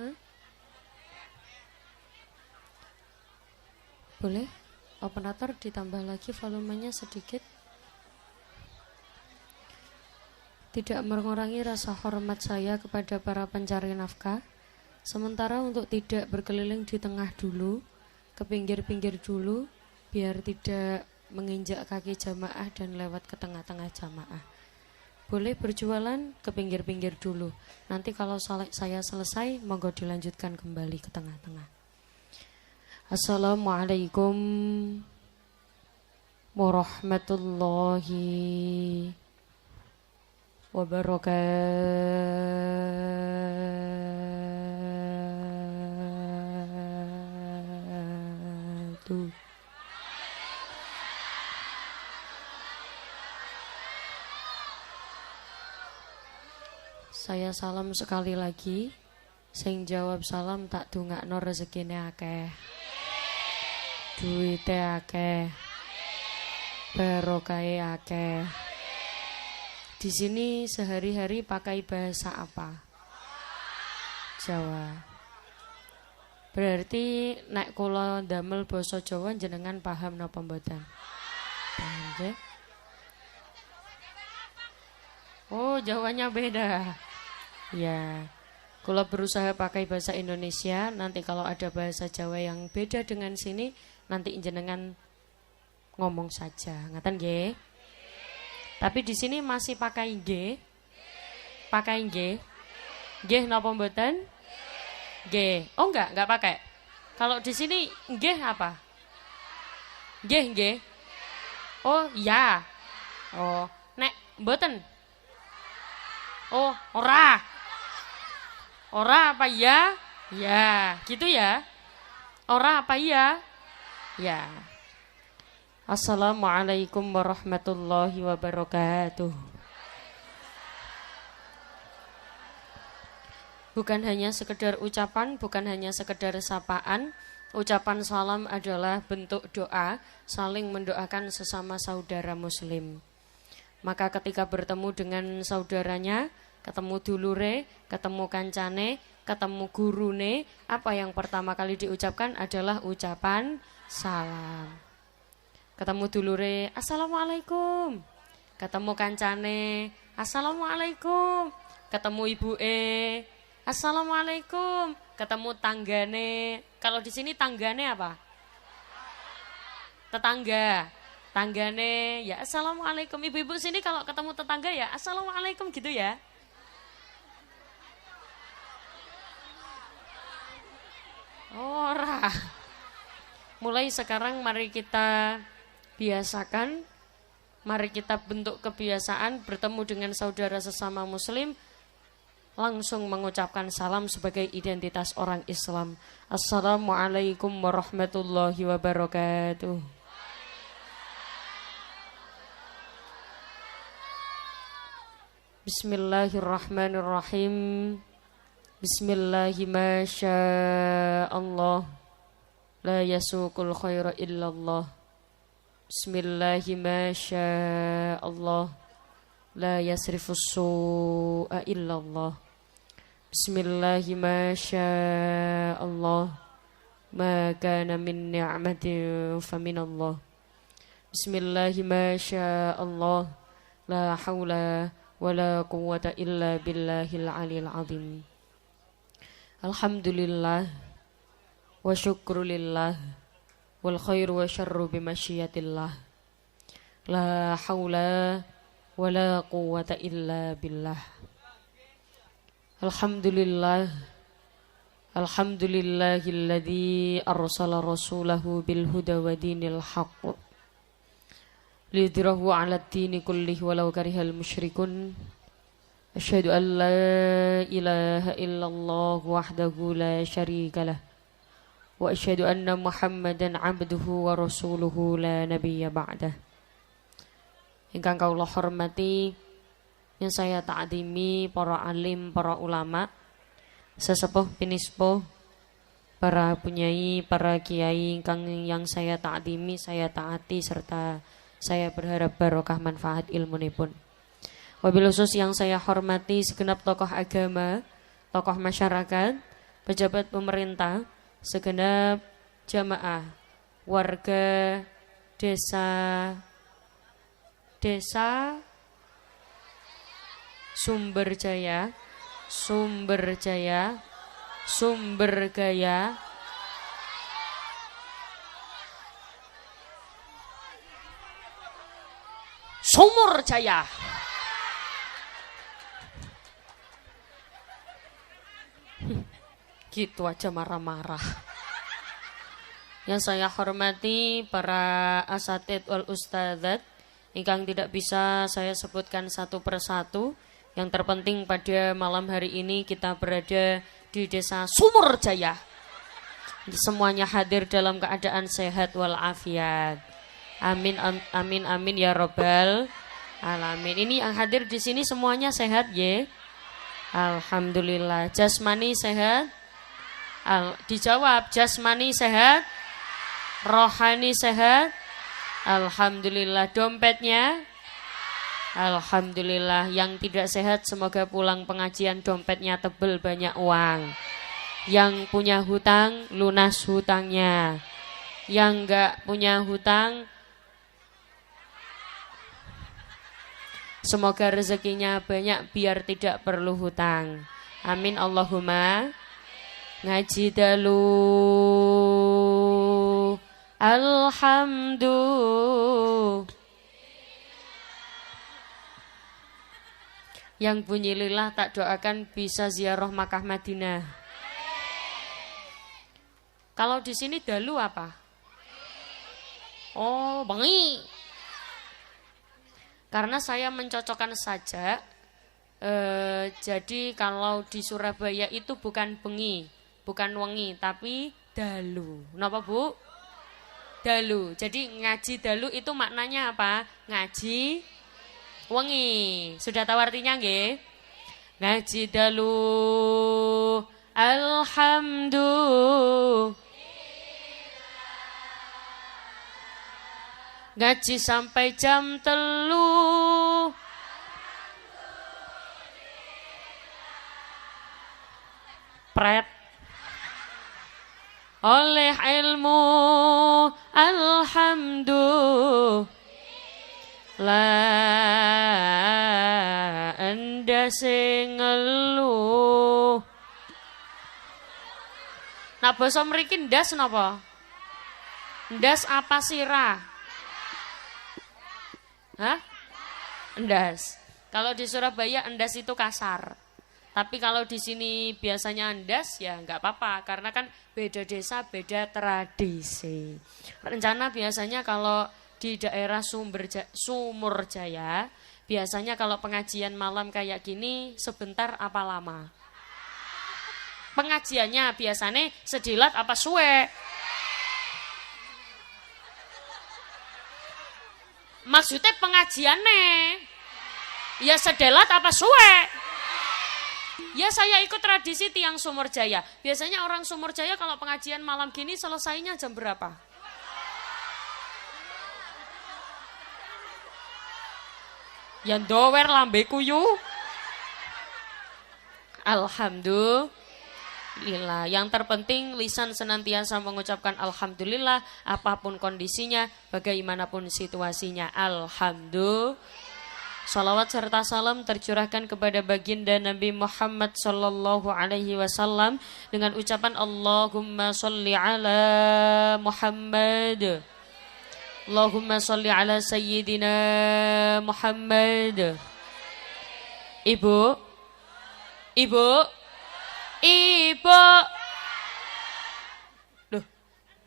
Hah? Boleh? Operator ditambah lagi volumenya sedikit. Tidak mengurangi rasa hormat saya kepada para pencari nafkah. Sementara untuk tidak berkeliling di tengah dulu, ke pinggir-pinggir dulu, biar tidak menginjak kaki jamaah dan lewat ke tengah-tengah jamaah. Boleh berjualan ke pinggir-pinggir dulu. Nanti kalau saya selesai, monggo dilanjutkan kembali ke tengah-tengah. Assalamualaikum warahmatullahi wabarakatuh. Saya salam sekali lagi. Sing jawab salam tak dongakno rezekine akeh. Duite akeh. Barokahe akeh. Di sini sehari-hari pakai bahasa apa? Jawa. Berarti nek kula ndamel basa Jawa jenengan paham napa mboten? Paham nggih? Oh, Jawanya beda. Ya. Kula berusaha pakai bahasa Indonesia, nanti kalau ada bahasa Jawa yang beda dengan sini, nanti jenengan ngomong saja. Ngaten nggih? Tapi di sini masih pakai G. Pakai G. G napa mboten? G. Oh enggak pakai. Kalau di sini G apa? G. Oh, ya. Oh, nek mboten. Oh, ora. Ora apa ya? Ya, gitu ya. Ora apa ya? Ya. Assalamualaikum warahmatullahi wabarakatuh. Bukan hanya sekedar ucapan, bukan hanya sekedar sapaan. Ucapan salam adalah bentuk doa, saling mendoakan sesama saudara muslim. Maka ketika bertemu dengan saudaranya, ketemu dulure, ketemu kancane, ketemu gurune, apa yang pertama kali diucapkan adalah ucapan salam. Ketemu dulure, assalamualaikum. Ketemu kancane, assalamualaikum. Ketemu ibuke, assalamualaikum. Ketemu tanggane. Kalau di sini tanggane apa? Tetangga. Tanggane, ya assalamualaikum. Ibu-ibu sini kalau ketemu tetangga ya assalamualaikum gitu ya. Ora. Mulai sekarang mari kita biasakan, mari kita bentuk kebiasaan bertemu dengan saudara sesama muslim langsung mengucapkan salam sebagai identitas orang Islam. Assalamualaikum warahmatullahi wabarakatuh. Bismillahirrahmanirrahim. Bismillahi ma Allah. La yasuqul khaira illallah. Bismillahi ma Allah. La yasrifus su'a illallah. Bismillahi ma Allah. Ma kana min ni'matin faminallah. Bismillahi ma Allah. La hawla wala quwwata illa billahil aliyil azim. Alhamdulillah wa syukrulillah wal khairu wa syarru bimasyiatillah. La haula wala quwwata illa billah. Alhamdulillah. Alhamdulillahilladzi arsala rasulahu bil huda wa dinil haqq lidhirahu 'ala ad-dini kullihi walau karihal musyrikun. Asyhadu an la ilaha illallah wahdahu la syarika lah. Wa asyhadu anna Muhammadan 'abduhu wa rasuluhu la nabiyya ba'dah. Ingkang kawula hormati, yang saya ta'zimi para alim, para ulama, sesepuh pinispo, para punyai, para kiai ingkang yang saya ta'zimi, saya taati serta saya berharap barokah manfaat ilmunipun. Wabil khusus yang saya hormati segenap tokoh agama, tokoh masyarakat, pejabat pemerintah, segenap jamaah, warga desa Sumberjaya, Sumbergaya, Sumurjaya. Gitu aja marah-marah. Yang saya hormati para asatid wal ustadzat, ingkang tidak bisa saya sebutkan satu persatu. Yang terpenting pada malam hari ini kita berada di desa Sumurjaya. Semuanya hadir dalam keadaan sehat walafiat. Amin, amin, amin ya robbal alamin. Ini yang hadir di sini semuanya sehat ya. Alhamdulillah. Jasmani sehat. Dijawab, jasmani sehat. Rohani sehat. Alhamdulillah. Dompetnya. Alhamdulillah. Yang tidak sehat semoga pulang pengajian dompetnya tebel, banyak uang. Yang punya hutang lunas hutangnya. Yang enggak punya hutang semoga rezekinya banyak biar tidak perlu hutang. Amin Allahumma. Ngaji dalu. Alhamdulillah. Yang bunyi lillah tak doakan bisa ziarah Makkah Madinah. Kalau di sini dalu apa? Oh, bengi. Karena saya mencocokkan saja. Jadi kalau di Surabaya itu bukan bengi, bukan wengi, tapi dalu. Kenapa Bu? Dalu. Jadi ngaji dalu itu maknanya apa? Ngaji wengi. Sudah tahu artinya nggih? Ngaji dalu. Alhamdulillah. Ngaji sampai jam 3. Pret. Oleh ilmu alhamdulillah. La anda sing ngeluh. Nah basa mriki ndas napa? Ndas apa sirah? Hah? Endas. Kalau di Surabaya endas itu kasar. Tapi kalau di sini biasanya endas ya nggak apa-apa karena kan beda desa beda tradisi. Rencana biasanya kalau di daerah Sumurjaya biasanya kalau pengajian malam kayak gini sebentar apa lama? Pengajiannya biasanya sedilat apa suwe? Maksudnya pengajiannya ya sedelat apa suwe? Ya saya ikut tradisi tiang Sumurjaya. Biasanya orang Sumurjaya kalau pengajian malam gini selesainya jam berapa? Yang dower lambe kuyu. Alhamdulillah. Yang terpenting lisan senantiasa mengucapkan alhamdulillah apapun kondisinya, bagaimanapun situasinya. Alhamdulillah. Salawat serta salam tercurahkan kepada baginda Nabi Muhammad sallallahu alaihi wasallam dengan ucapan Allahumma sholli ala Muhammad. Allahumma sholli ala sayyidina Muhammad. Ibu. Loh,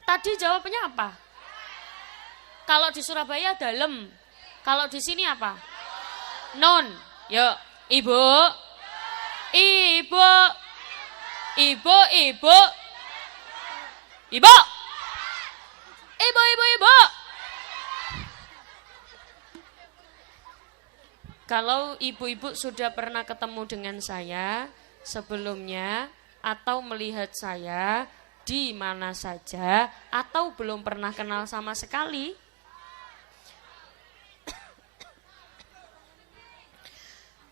tadi jawabannya apa? Kalau di Surabaya dalem. Kalau di sini apa? Non, yuk, ibu. Kalau ibu-ibu sudah pernah ketemu dengan saya sebelumnya atau melihat saya di mana saja atau belum pernah kenal sama sekali,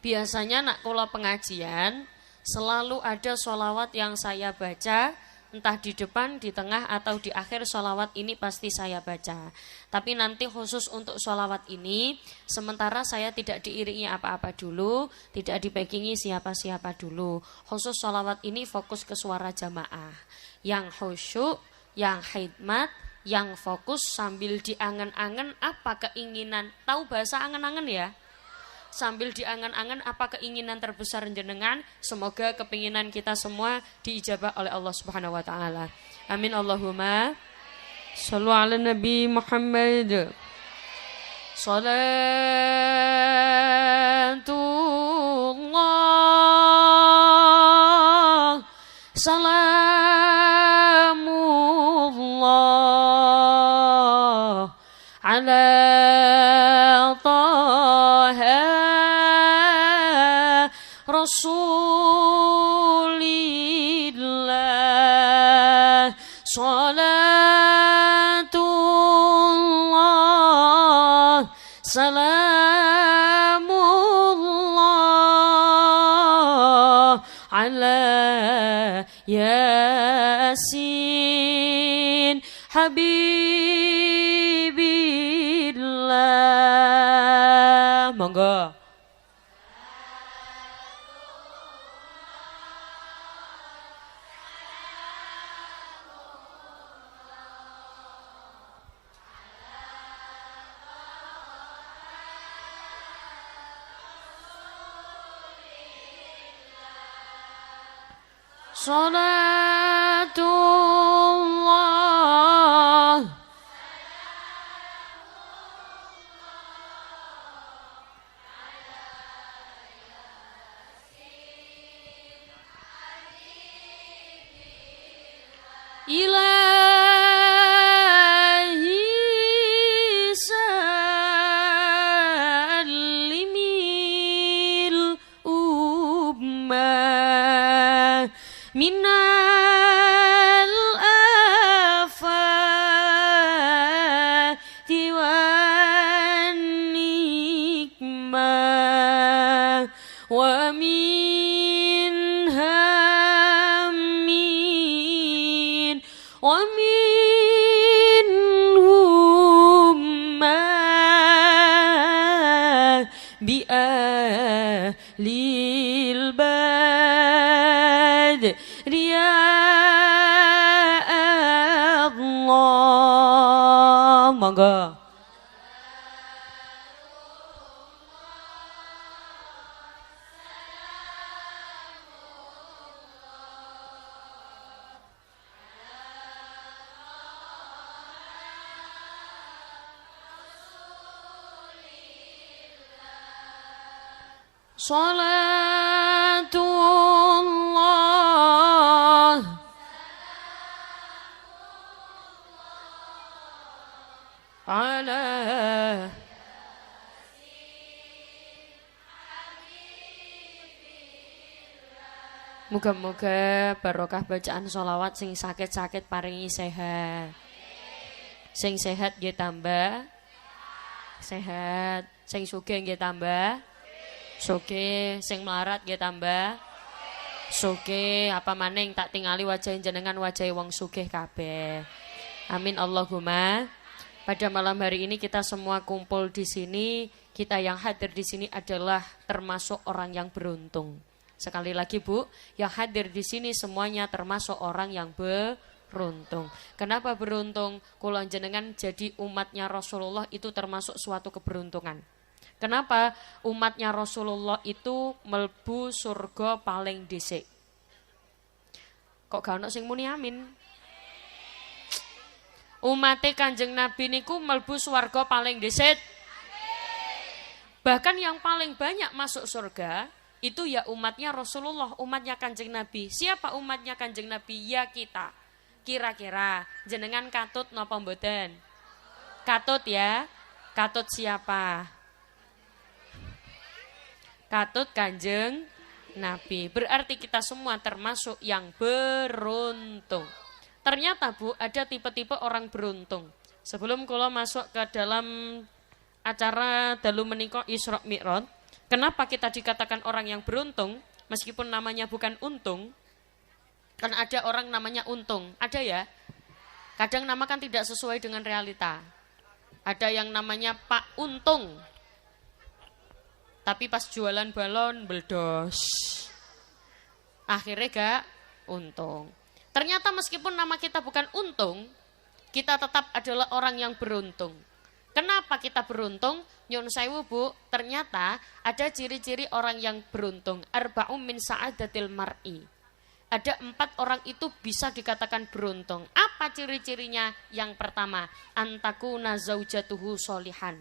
biasanya nak kula pengajian Selalu ada sholawat yang saya baca, entah di depan, di tengah, atau di akhir sholawat ini pasti saya baca. Tapi nanti khusus untuk sholawat ini, sementara saya tidak diiringi apa-apa dulu, tidak dipegingi siapa-siapa dulu. Khusus sholawat ini fokus ke suara jamaah. Yang khusyuk, yang khidmat, yang fokus sambil diangen-angen apa keinginan. Tahu bahasa angen-angen ya? Sambil diangan-angan apa keinginan terbesar jenengan, semoga kepinginan kita semua diijabah oleh Allah Subhanahu wa taala. Amin Allahumma. Shallu ala Nabi Muhammad. Salatullah salamullah ala Rasulillah. Salatullah salamullah ala Yasin Habibillah. Monggo. Salatullah ilahi salimil ummah minal afati wan nikmah wa min hammin wa min hummah bi ahlil bad ya Allah. Monggo. Salatullah ala Muga-muga barokah bacaan sholawat sing sakit-sakit paringi sehat. Sing sehat nggih tambah sehat, sing sugih nggih tambah sugih, sing melarat nggih tambah sugih. Apa maning tak tingali wajah jenengan wajah wong sugih kabeh. Amin Allahumma. Pada malam hari ini kita semua kumpul di sini, kita yang hadir di sini adalah termasuk orang yang beruntung. Sekali lagi Bu, yang hadir di sini semuanya termasuk orang yang beruntung. Kenapa beruntung? Kula jenengan jadi umatnya Rasulullah itu termasuk suatu keberuntungan. Kenapa? Umatnya Rasulullah itu melbu surga paling dhisik. Kok gak ono sing muni amin? Umate Kanjeng Nabi niku melbu swarga paling dhisik. Bahkan yang paling banyak masuk surga itu ya umatnya Rasulullah, umatnya Kanjeng Nabi. Siapa umatnya Kanjeng Nabi? Ya kita. Kira-kira jenengan katut napa mboten? Katut ya. Katut siapa? Katut Kanjeng Nabi. Berarti kita semua termasuk yang beruntung. Ternyata Bu, ada tipe-tipe orang beruntung. Sebelum kula masuk ke dalam acara dalu menika Isra Mi'raj, kenapa kita dikatakan orang yang beruntung? Meskipun namanya bukan untung, kan ada orang namanya untung, ada ya. Kadang nama kan tidak sesuai dengan realita. Ada yang namanya Pak Untung, tapi pas jualan balon beldos. Akhirnya gak untung. Ternyata meskipun nama kita bukan untung, kita tetap adalah orang yang beruntung. Kenapa kita beruntung? Nyun sewu Bu, ternyata ada ciri-ciri orang yang beruntung. Arba'um min sa'adatil mar'i. Ada 4 orang itu bisa dikatakan beruntung. Apa ciri-cirinya? Yang pertama, antakuna zaujatuhu solihan.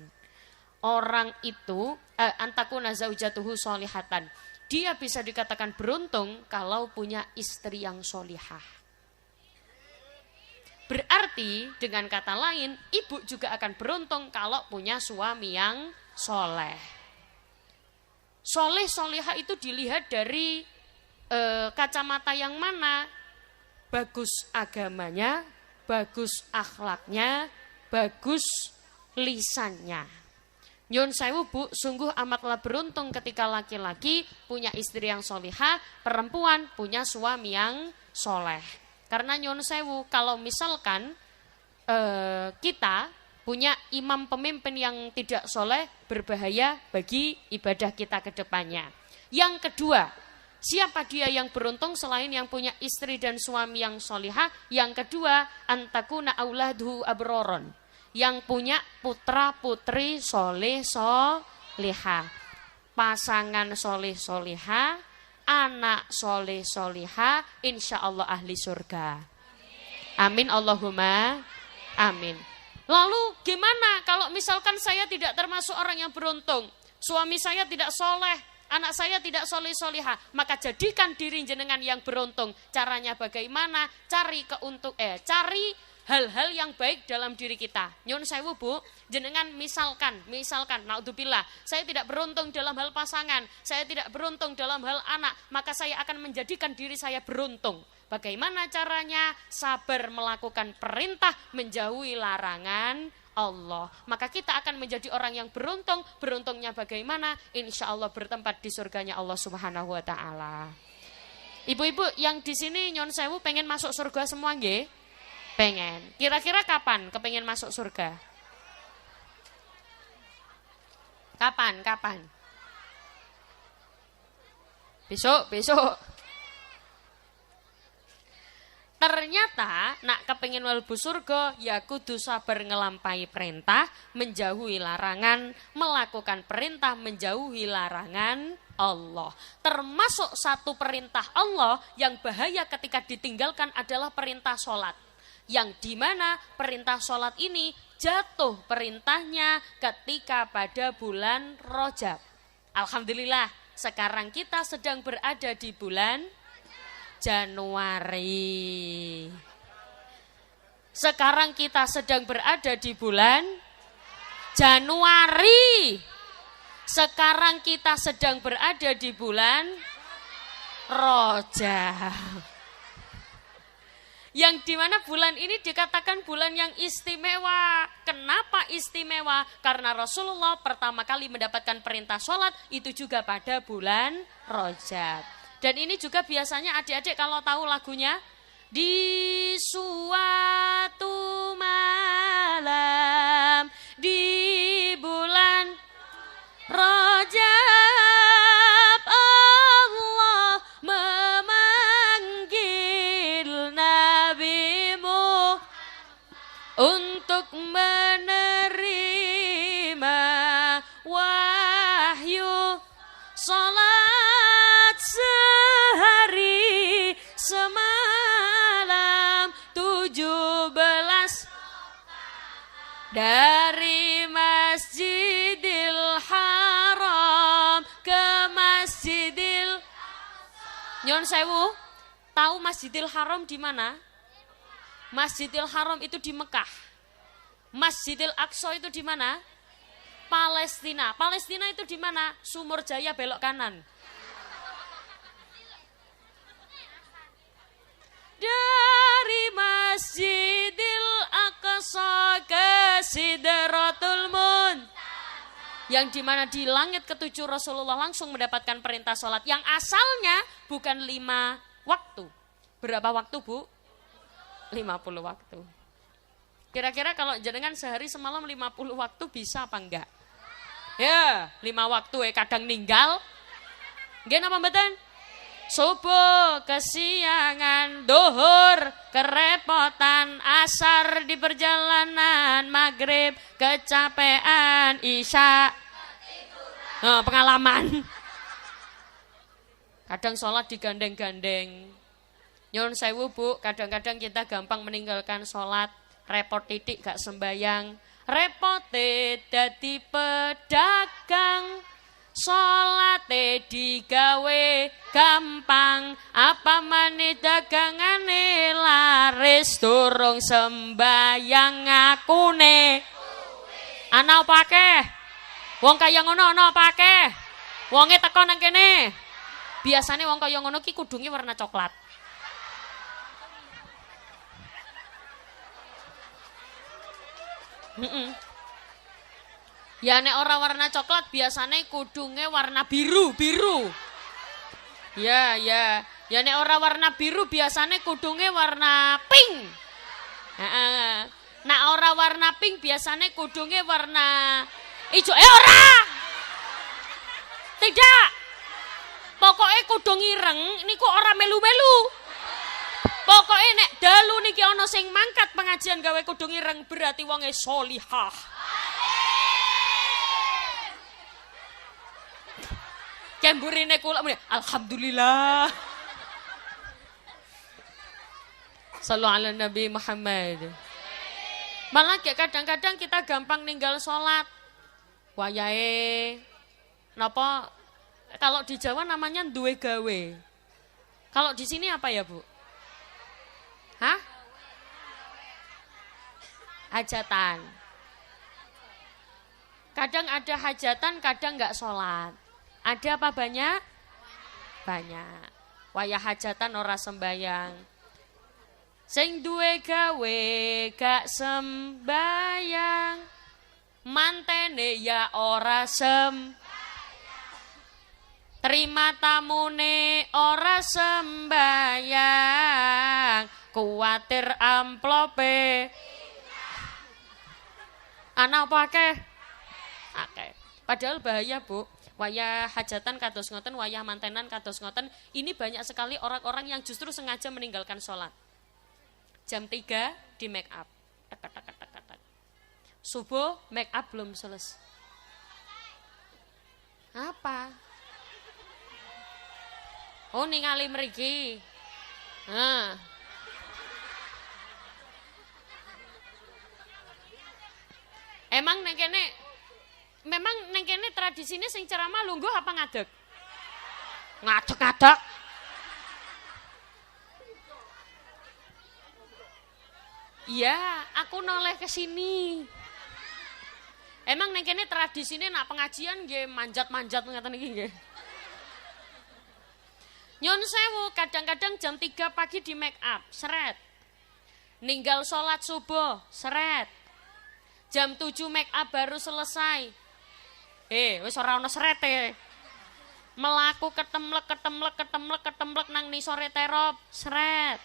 Orang itu, antakuna zaujatuhu solihatan. Dia bisa dikatakan beruntung kalau punya istri yang solihah. Berarti dengan kata lain, ibu juga akan beruntung kalau punya suami yang soleh. Soleh solihah itu dilihat dari kacamata yang mana? Bagus agamanya, bagus akhlaknya, bagus lisannya. Nyun sewu Bu, sungguh amatlah beruntung ketika laki-laki punya istri yang solihah, perempuan punya suami yang soleh. Karena nyun sewu, kalau misalkan kita punya imam pemimpin yang tidak soleh, berbahaya bagi ibadah kita ke depannya. Yang kedua, siapa dia yang beruntung selain yang punya istri dan suami yang solihah? Yang kedua, antakuna auladhu abroron. Yang punya putra putri soleh solihah. Pasangan soleh solihah, anak soleh solihah, insya Allah ahli surga. Amin Allahumma amin. Lalu gimana kalau misalkan saya tidak termasuk orang yang beruntung? Suami saya tidak soleh, anak saya tidak soleh solihah, maka jadikan diri jenengan yang beruntung. Caranya bagaimana? Cari hal-hal yang baik dalam diri kita. Nyun sewu Bu, jenengan misalkan, naudzubillah, saya tidak beruntung dalam hal pasangan, saya tidak beruntung dalam hal anak, maka saya akan menjadikan diri saya beruntung. Bagaimana caranya? Sabar melakukan perintah, menjauhi larangan Allah. Maka kita akan menjadi orang yang beruntung. Beruntungnya bagaimana? Insya Allah bertempat di surganya Allah Subhanahu wa Ta'ala. Ibu-ibu yang di sini nyun sewu pengen masuk surga semua nggih? Pengen. Kira-kira kapan kepengen masuk surga? Kapan? Besok. Ternyata nak kepengen mlebu surga ya kudu sabar ngelampai perintah, menjauhi larangan, melakukan perintah, menjauhi larangan Allah. Termasuk satu perintah Allah yang bahaya ketika ditinggalkan adalah perintah sholat. Yang dimana perintah sholat ini jatuh perintahnya ketika pada bulan Rajab. Alhamdulillah sekarang kita sedang berada di bulan Januari. Sekarang kita sedang berada di bulan Januari. Sekarang kita sedang berada di bulan Rajab. Yang dimana bulan ini dikatakan bulan yang istimewa. Kenapa istimewa? Karena Rasulullah pertama kali mendapatkan perintah sholat itu juga pada bulan Rajab. Dan ini juga biasanya adik-adik kalau tahu lagunya, di suatu malam di bulan Rajab Allah memanggil nabimu untuk menerima wahyu salat sehari semalam 17 dari Masjidil Haram ke Masjidil Nyon sewu, tahu Masjidil Haram di mana? Masjidil Haram itu di Mekah. Masjidil Aqsa itu di mana? Palestina. Palestina itu di mana? Sumur Jaya belok kanan. Dari Masjidil Aqsa ke Sidratul Muntaha Yang dimana di langit ketujuh Rasulullah langsung mendapatkan perintah sholat. Yang asalnya bukan 5 waktu. Berapa waktu Bu? 50 waktu. Kira-kira kalau jenengan sehari semalam 50 waktu bisa apa enggak? Ya 5 waktu kadang ninggal. Nggih napa mboten? Subuh kesiangan, duhur kerepotan, asar di perjalanan, maghrib kecapean, isya pengalaman. Kadang sholat digandeng-gandeng. Nyun sewu Bu, kadang-kadang kita gampang meninggalkan sholat, repot titik gak sembayang, repote dadi pedagang. Salate digawe gampang, apa maneh dagangane laris, durung sembayang ngakune. Ana apa akeh? Wong kaya ngono ana apa akeh? Wonge teko nang kene. Biasane wong kaya ngono ki kudunge warna coklat. Ya nek ora warna coklat biasane kudunge warna biru. Ya. Ya nek ora warna biru biasane kudunge warna pink. Heeh. Nek ora warna pink biasane kudunge warna ijo. Ora. Tidak. Pokoknya kudung ireng niku ora melu-melu. Pokoknya nek dalu niki ana sing mangkat pengajian gawe kudung ireng berarti wonge sholihah. Kemburine kula muni alhamdulillah. Sallu ala Nabi Muhammad. Malah kadang-kadang kita gampang ninggal sholat. Wayahe napa kalau di Jawa namanya duwe gawe. Kalau di sini apa ya, Bu? Hah? Hajatan. Kadang ada hajatan, kadang enggak sholat. Ada apa banyak? Banyak. Wayah hajatan ora sembayang. Sing duwe gawe gak sembayang. Mantene ya ora terima tamune ora sembayang. Kuwatir amplope. Ana apa akeh? Akeh. Padahal bahaya, Bu. Wayah hajatan kados ngoten, wayah mantenan kados ngoten. Ini banyak sekali orang-orang yang justru sengaja meninggalkan sholat. Jam 3 di make up. Subuh make up belum selesai. Apa? Oh ningali mriki. Nah. Emang neng kene memang neng kene tradisine sing ceramah lungguh apa ngadeg? Ngadeg. Iya, aku noleh ke sini. Emang neng kene tradisine nak pengajian nggih manjat-manjat ngaten iki nggih. Nyun sewu, kadang-kadang jam 3 pagi di make up, seret. Ninggal sholat subuh, seret. Jam 7 make up baru selesai. Wis ora ono serete. Melaku ketemlek nang nisore terop, seret.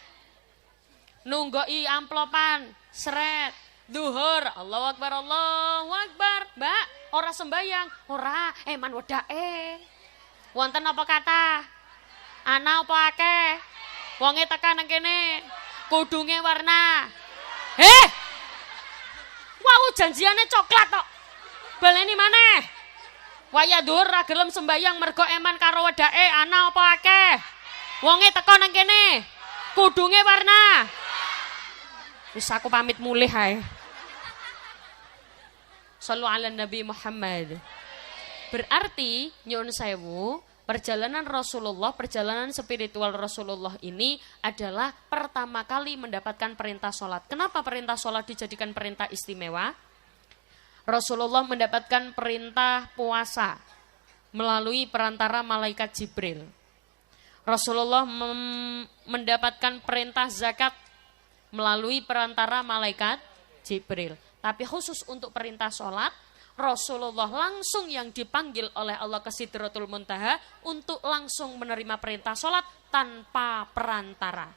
Nunggoki amplopan, seret. Duhur, Allahu Akbar, Allahu Akbar. Mbak, ora sembayang, ora, eman wedake. Wonten apa kata? Ana apa akeh? Wonge tekan nang kene. Kudunge warna. Wau janjiane coklat tok. Baleni maneh. Waya dhuwur ra gelem sembayang mergo eman karo wedake, ana apa akeh? Wonge teko nang kene. Kudunge warna. Wis aku pamit mulih ae. Sallu ala Nabi Muhammad. Berarti nyuwun sewu, perjalanan Rasulullah, perjalanan spiritual Rasulullah ini adalah pertama kali mendapatkan perintah sholat. Kenapa perintah sholat dijadikan perintah istimewa? Rasulullah mendapatkan perintah puasa melalui perantara malaikat Jibril. Rasulullah mendapatkan perintah zakat melalui perantara malaikat Jibril. Tapi khusus untuk perintah sholat, Rasulullah langsung yang dipanggil oleh Allah ke Sidratul Muntaha untuk langsung menerima perintah sholat tanpa perantara.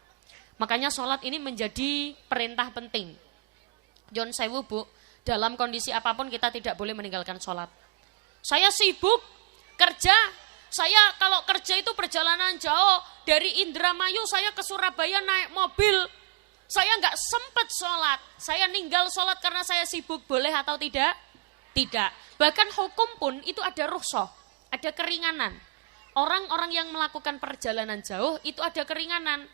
Makanya sholat ini menjadi perintah penting. Jon sewu Bu, dalam kondisi apapun kita tidak boleh meninggalkan sholat. Saya sibuk kerja, saya kalau kerja itu perjalanan jauh, dari Indramayu saya ke Surabaya naik mobil, saya nggak sempat sholat, saya ninggal sholat karena saya sibuk, boleh atau tidak? Tidak. Bahkan hukum pun itu ada rukhsah, ada keringanan. Orang-orang yang melakukan perjalanan jauh itu ada keringanan.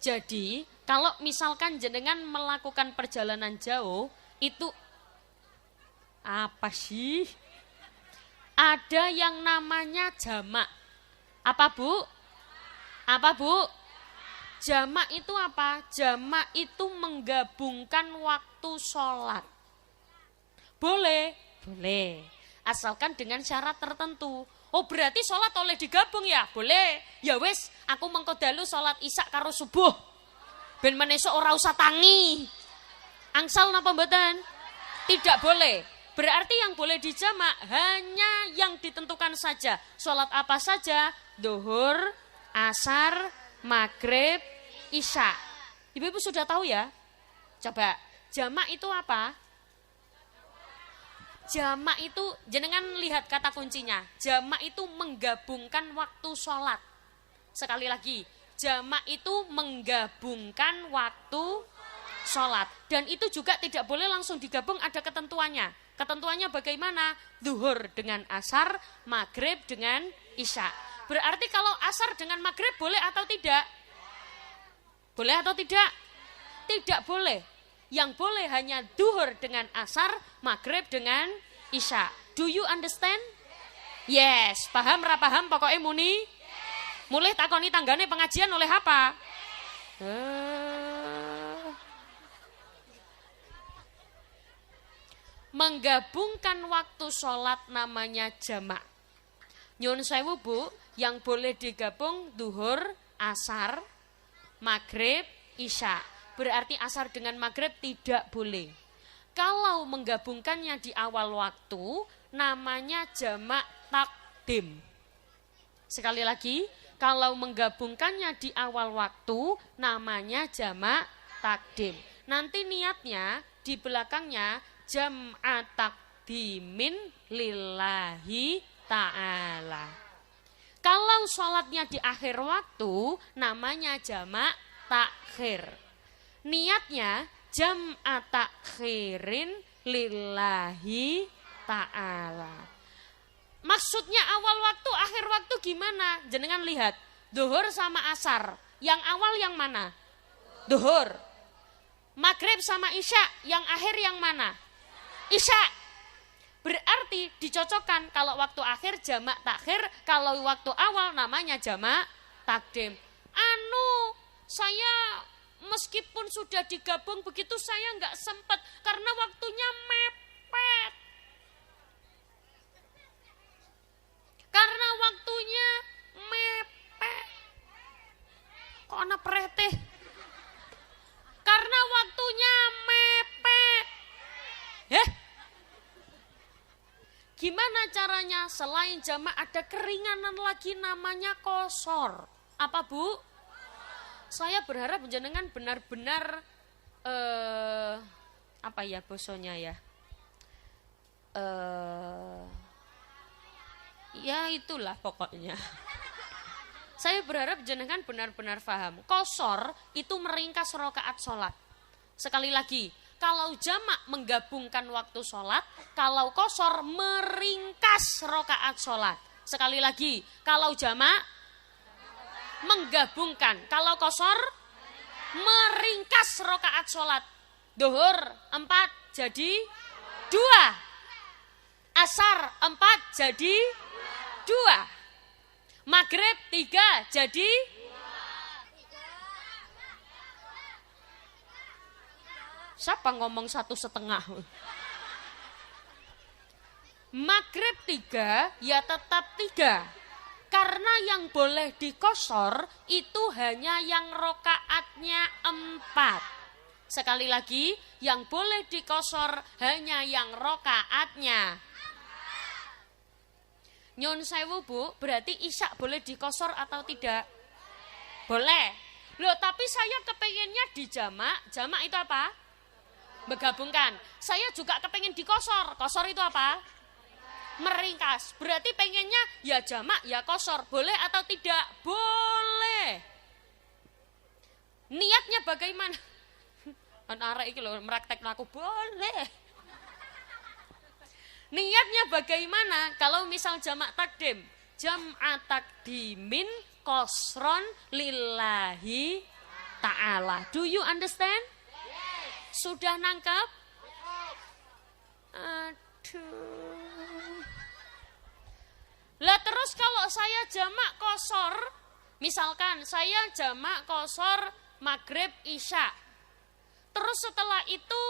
Jadi kalau misalkan jenengan melakukan perjalanan jauh itu apa sih? Ada yang namanya jamak. Apa Bu? Apa Bu? Jamak itu apa? Jamak itu menggabungkan waktu sholat. Boleh? Boleh. Asalkan dengan syarat tertentu. Oh berarti sholat oleh digabung ya? Boleh. Ya wis, aku mengko dalu sholat isya karo subuh. Ben menesuk ora usah tangi. Angsal napa mboten? Tidak boleh. Berarti yang boleh dijamak hanya yang ditentukan saja. Sholat apa saja? Duhur, asar, maghrib, isya. Ibu-ibu sudah tahu ya? Coba, jamak itu apa? Jamak itu, jenengan lihat kata kuncinya. Jamak itu menggabungkan waktu sholat. Sekali lagi, jamak itu menggabungkan waktu sholat. Dan itu juga tidak boleh langsung digabung, ada ketentuannya. Ketentuannya bagaimana? Duhur dengan asar, maghrib dengan isya. Berarti kalau asar dengan maghrib boleh atau tidak? Boleh atau tidak? Tidak boleh. Yang boleh hanya duhur dengan asar, maghrib dengan isya. Do you understand? Yes. Paham ra paham pokoknya muni? Mulai takoni tanggane pengajian oleh apa? Menggabungkan waktu sholat namanya jamak. Nyun sewu Bu, yang boleh digabung duhur, asar, maghrib, isya. Berarti asar dengan maghrib tidak boleh. Kalau menggabungkannya di awal waktu, namanya jamak takdim. Sekali lagi, kalau menggabungkannya di awal waktu, namanya jamak takdim. Nanti niatnya di belakangnya jam'at takdimin lillahi ta'ala. Kalau sholatnya di akhir waktu, namanya jamak takhir. Niatnya jam'at takhirin lillahi ta'ala. Maksudnya awal waktu, akhir waktu gimana? Jenengan lihat, duhur sama asar. Yang awal yang mana? Duhur. Maghrib sama isya, yang akhir yang mana? Isya. Berarti dicocokkan kalau waktu akhir jamak takhir, kalau waktu awal namanya jamak takdim. Saya meskipun sudah digabung begitu saya nggak sempat karena waktunya mepet. Karena waktunya mepet. Kok ana preteh? Karena waktunya mepet. Gimana caranya? Selain jamak ada keringanan lagi namanya qashar. Apa Bu? Saya berharap jenengan benar-benar apa ya bosonya ya? Ya itulah pokoknya. Saya berharap jenengan benar-benar paham. Qashar itu meringkas rakaat sholat. Sekali lagi, kalau jamak menggabungkan waktu sholat, kalau qashar meringkas rakaat sholat. Sekali lagi, kalau jamak menggabungkan, kalau qashar meringkas rakaat sholat. Duhur 4 jadi 2. Asar 4 jadi 2. Maghrib 3 jadi 2. Siapa ngomong 1,5? Maghrib 3 ya tetap 3. Karena yang boleh dikosor itu hanya yang rokaatnya 4. Sekali lagi, yang boleh dikosor hanya yang rokaatnya Nyun sewu Bu, berarti isya boleh dikosor atau tidak? Boleh. Loh tapi saya kepengennya dijamak. Jamak itu apa? Menggabungkan. Saya juga kepengen dikosor. Kosor itu apa? Meringkas. Berarti pengennya ya jamak ya kosor. Boleh atau tidak? Boleh. Niatnya bagaimana? Arek iki lho meraktek aku boleh. Niatnya bagaimana? Kalau misal jamak takdim, jam'at takdimin kosron lillahi ta'ala. Do you understand? Sudah nangkep? Aduh. Lah terus kalau saya jamak kosor, misalkan saya jamak kosor maghrib isya. Terus setelah itu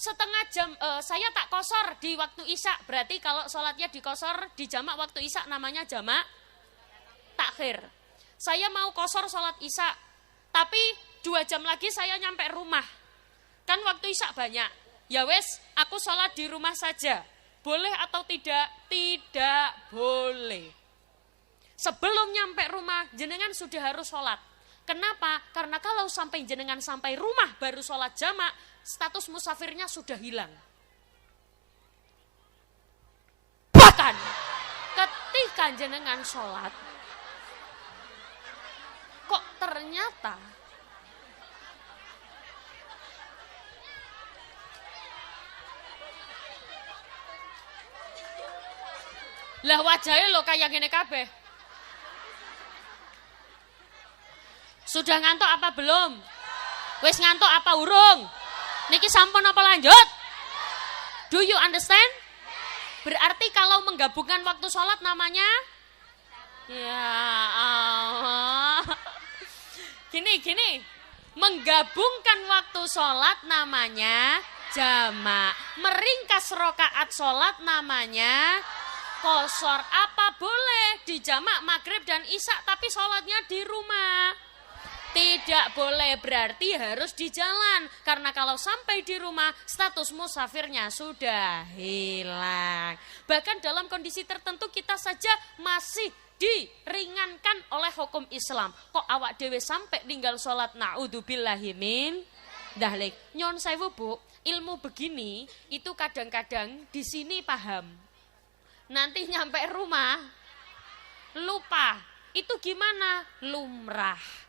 setengah jam saya tak kosor di waktu isya. Berarti kalau sholatnya dikosor di jamak waktu isya namanya jamak takhir. Saya mau kosor sholat isya, tapi 2 jam lagi saya nyampe rumah. Kan waktu isya banyak. Ya wes, aku sholat di rumah saja. Boleh atau tidak? Tidak boleh. Sebelum nyampe rumah, jenengan sudah harus sholat. Kenapa? Karena kalau sampai jenengan sampai rumah baru sholat jamak, status musafirnya sudah hilang. Bahkan, ketika jenengan sholat, kok ternyata lah wajahnya lo kayak gini kabeh. Sudah ngantuk apa belum? Wes ngantuk apa urung? Niki sampun apa lanjut? Do you understand? Berarti kalau menggabungkan waktu sholat namanya? Ya Allah. Gini. Menggabungkan waktu sholat namanya jamak. Meringkas rokaat sholat namanya kosor. Apa boleh dijamak maghrib dan isya tapi sholatnya di rumah? Tidak boleh, berarti harus di jalan. Karena kalau sampai di rumah status musafirnya sudah hilang. Bahkan dalam kondisi tertentu kita saja masih diringankan oleh hukum Islam. Kok awak dewe sampai tinggal sholat na'udzubillahi min dahlik. Nyon sewu Bu, ilmu begini itu kadang-kadang di sini paham. Nanti nyampe rumah lupa. Itu gimana? Lumrah.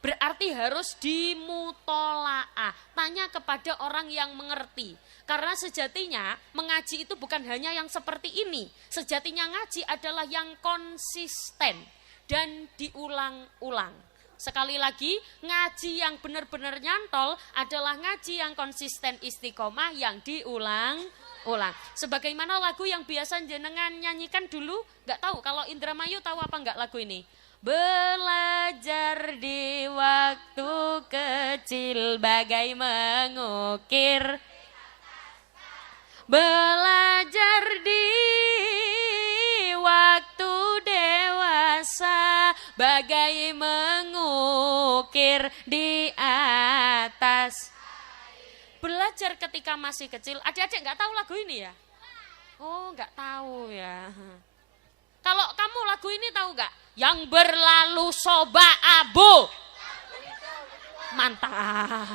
Berarti harus dimutolaah. Tanya kepada orang yang mengerti. Karena sejatinya mengaji itu bukan hanya yang seperti ini. Sejatinya ngaji adalah yang konsisten dan diulang-ulang. Sekali lagi, ngaji yang benar-benar nyantol adalah ngaji yang konsisten istiqomah yang diulang-ulang. Sebagaimana lagu yang biasa jenengan nyanyikan dulu, nggak tahu kalau Indramayu tahu apa nggak lagu ini? Belajar di waktu kecil bagai mengukir. Belajar di waktu dewasa bagai mengukir di atas. Belajar ketika masih kecil. Adik-adik nggak tahu lagu ini ya? Oh, nggak tahu ya. Kalau kamu lagu ini tahu nggak? Yang berlalu soba abu. Mantap.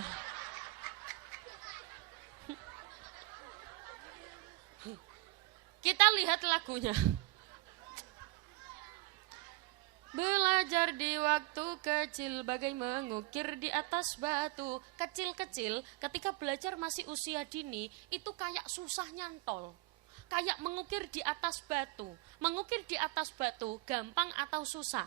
Kita lihat lagunya. Belajar di waktu kecil bagai mengukir di atas batu. Kecil-kecil ketika belajar masih usia dini itu kayak susah nyantol. Kayak mengukir di atas batu. Mengukir di atas batu gampang atau susah?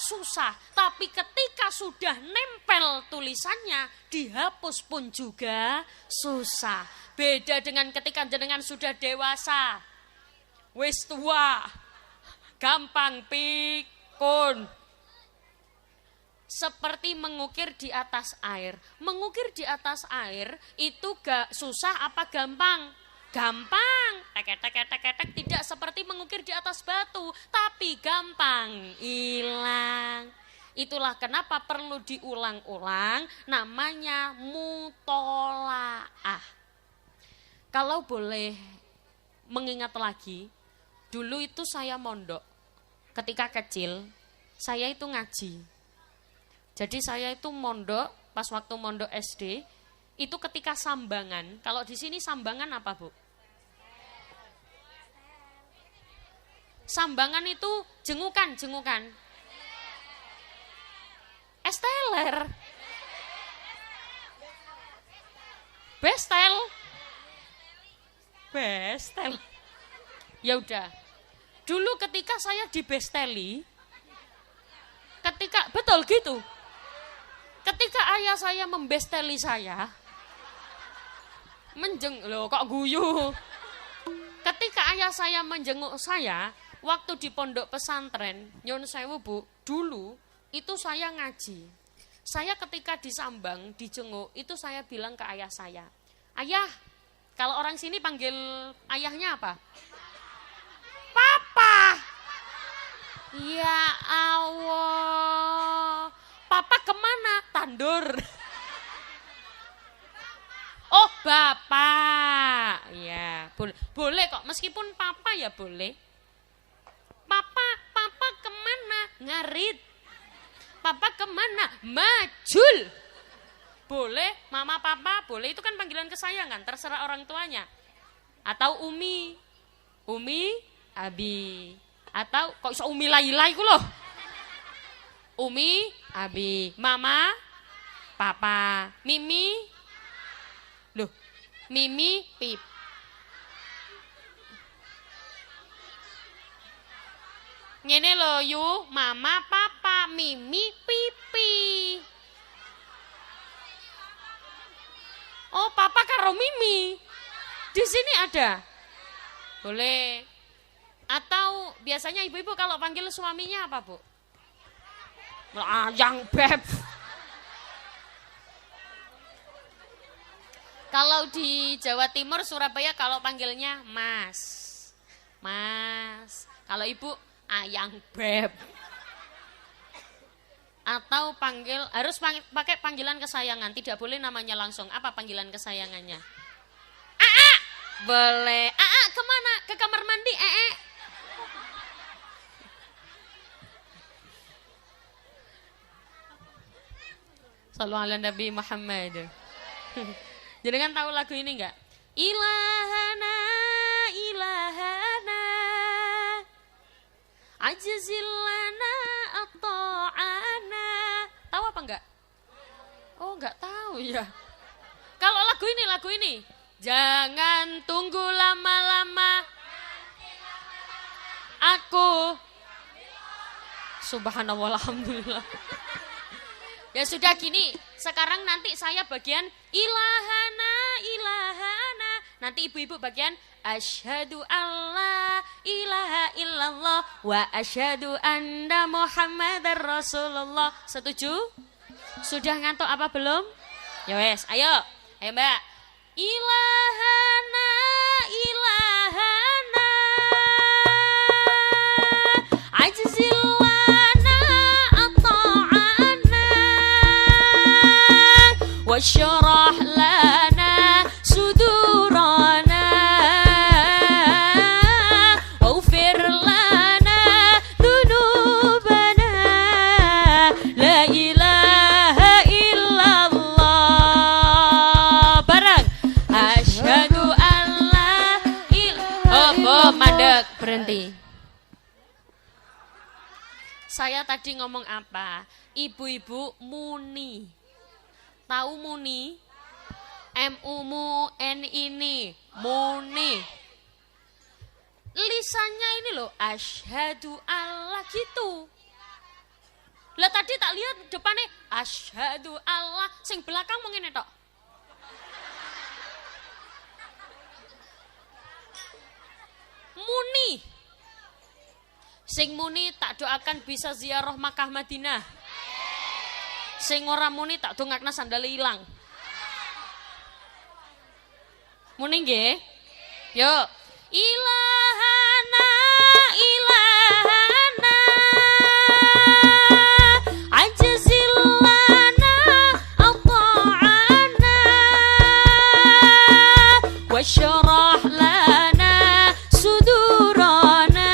Susah. Tapi ketika sudah nempel tulisannya, dihapus pun juga susah. Beda dengan ketika jenengan sudah dewasa. Wis tua. Gampang pikun. Seperti mengukir di atas air. Mengukir di atas air itu gak susah apa gampang? Gampang, tek tidak seperti mengukir di atas batu, tapi gampang hilang. Itulah kenapa perlu diulang-ulang, namanya mutolaah. Kalau boleh mengingat lagi, Dulu itu saya mondok. Ketika kecil, saya itu ngaji. Jadi saya itu mondok, pas waktu mondok SD, itu ketika sambangan. Kalau di sini sambangan apa, Bu? Sambangan itu jengukan. Esteller. Bestel. Ya udah. Dulu ketika saya dibesteli, betul gitu. Ketika ayah saya membesteli saya, loh kok guyu. Ketika ayah saya menjenguk saya, waktu di pondok pesantren, nyun sewu Bu, dulu itu saya ngaji. Saya ketika disambang, dijenguk, itu saya bilang ke ayah saya, ayah, kalau orang sini panggil ayahnya apa? Papa. Ya Allah. Papa kemana? Tandur. Oh, bapak. Ya, boleh kok. Meskipun papa ya boleh. Papa kemana? Ngarit. Papa kemana? Majul. Boleh, mama papa boleh. Itu kan panggilan kesayangan, terserah orang tuanya. Atau umi. Umi, abi. Atau kok iso umi Laila iku loh. Umi, abi. Mama, papa. Mimi. Loh, Mimi, pip. Ngene lho yu, mama, papa, Mimi, pipi. Oh, papa karo Mimi. Di sini ada. Boleh. Atau biasanya ibu-ibu kalau panggil suaminya apa, Bu? Yang beb. Kalau di Jawa Timur, Surabaya kalau panggilnya Mas. Mas. Kalau ibu ayang beb. Atau harus pakai panggilan kesayangan, tidak boleh namanya langsung. Apa panggilan kesayangannya? Aa, boleh. Aa, kemana? Ke kamar mandi, Sallallahu ala Nabi Muhammad. Jadi kan tahu lagu ini enggak? Ilahana, ilahana, ajzilana at-ta'ana. Tahu apa enggak? Oh, enggak tahu ya. Kalau lagu ini. Jangan tunggu lama-lama. Aku. Subhanallah, alhamdulillah. Ya sudah gini, sekarang nanti saya bagian ilahana, ilahana. Nanti ibu-ibu bagian asyhadu alla ilaha illallah wa asyhadu anna Muhammadar Rasulullah. Setuju? Sudah ngantuk apa belum? Ya wes, ayo Mbak. Ilahana, ilahana, ajzilana at-ta'ana, wasyarah lana sudurana, waghfir lana dunubana, la ilaha illallah. Bareng. Asyhadu an la ilaha. Mandek, berhenti. Saya tadi ngomong apa? Ibu-ibu muni. Tahu muni? M-U-M-U-N ini. Muni. Lisannya ini loh. Asyhadu Allah gitu. Lah tadi tak lihat depannya. Asyhadu Allah. Sing belakang mau ngene tok. Muni. Sing muni tak doakan bisa ziarah Makkah Madinah. Sing ora muni tak dongakna sandale ilang. Muni nggih? Yuk. Ilahana, ilahana, ajzilana at-ta'ana, wasyarah lana sudurana,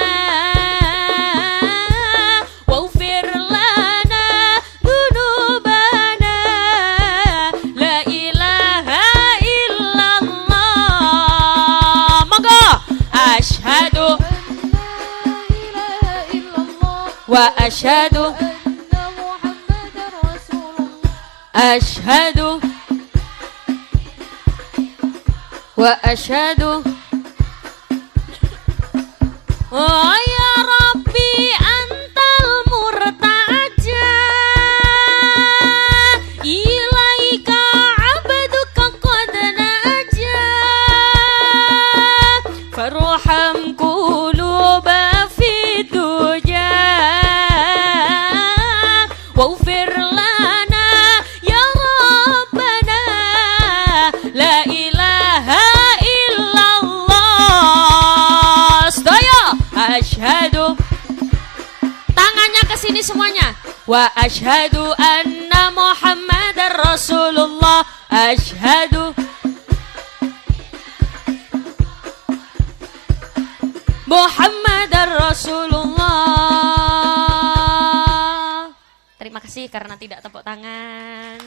wa asyhadu asyhadu wa asyhadu oh ya Rabbi antal murtaja ilaika abduka qad naja farham quluba fi duja waghfir lana ya rabbana la ilaha illallah sedaya asyhadu tangannya ke sini semuanya wa asyhadu anna muhammadar rasulullah asyhadu muhammadar rasulullah. Terima kasih karena tidak tepuk tangan.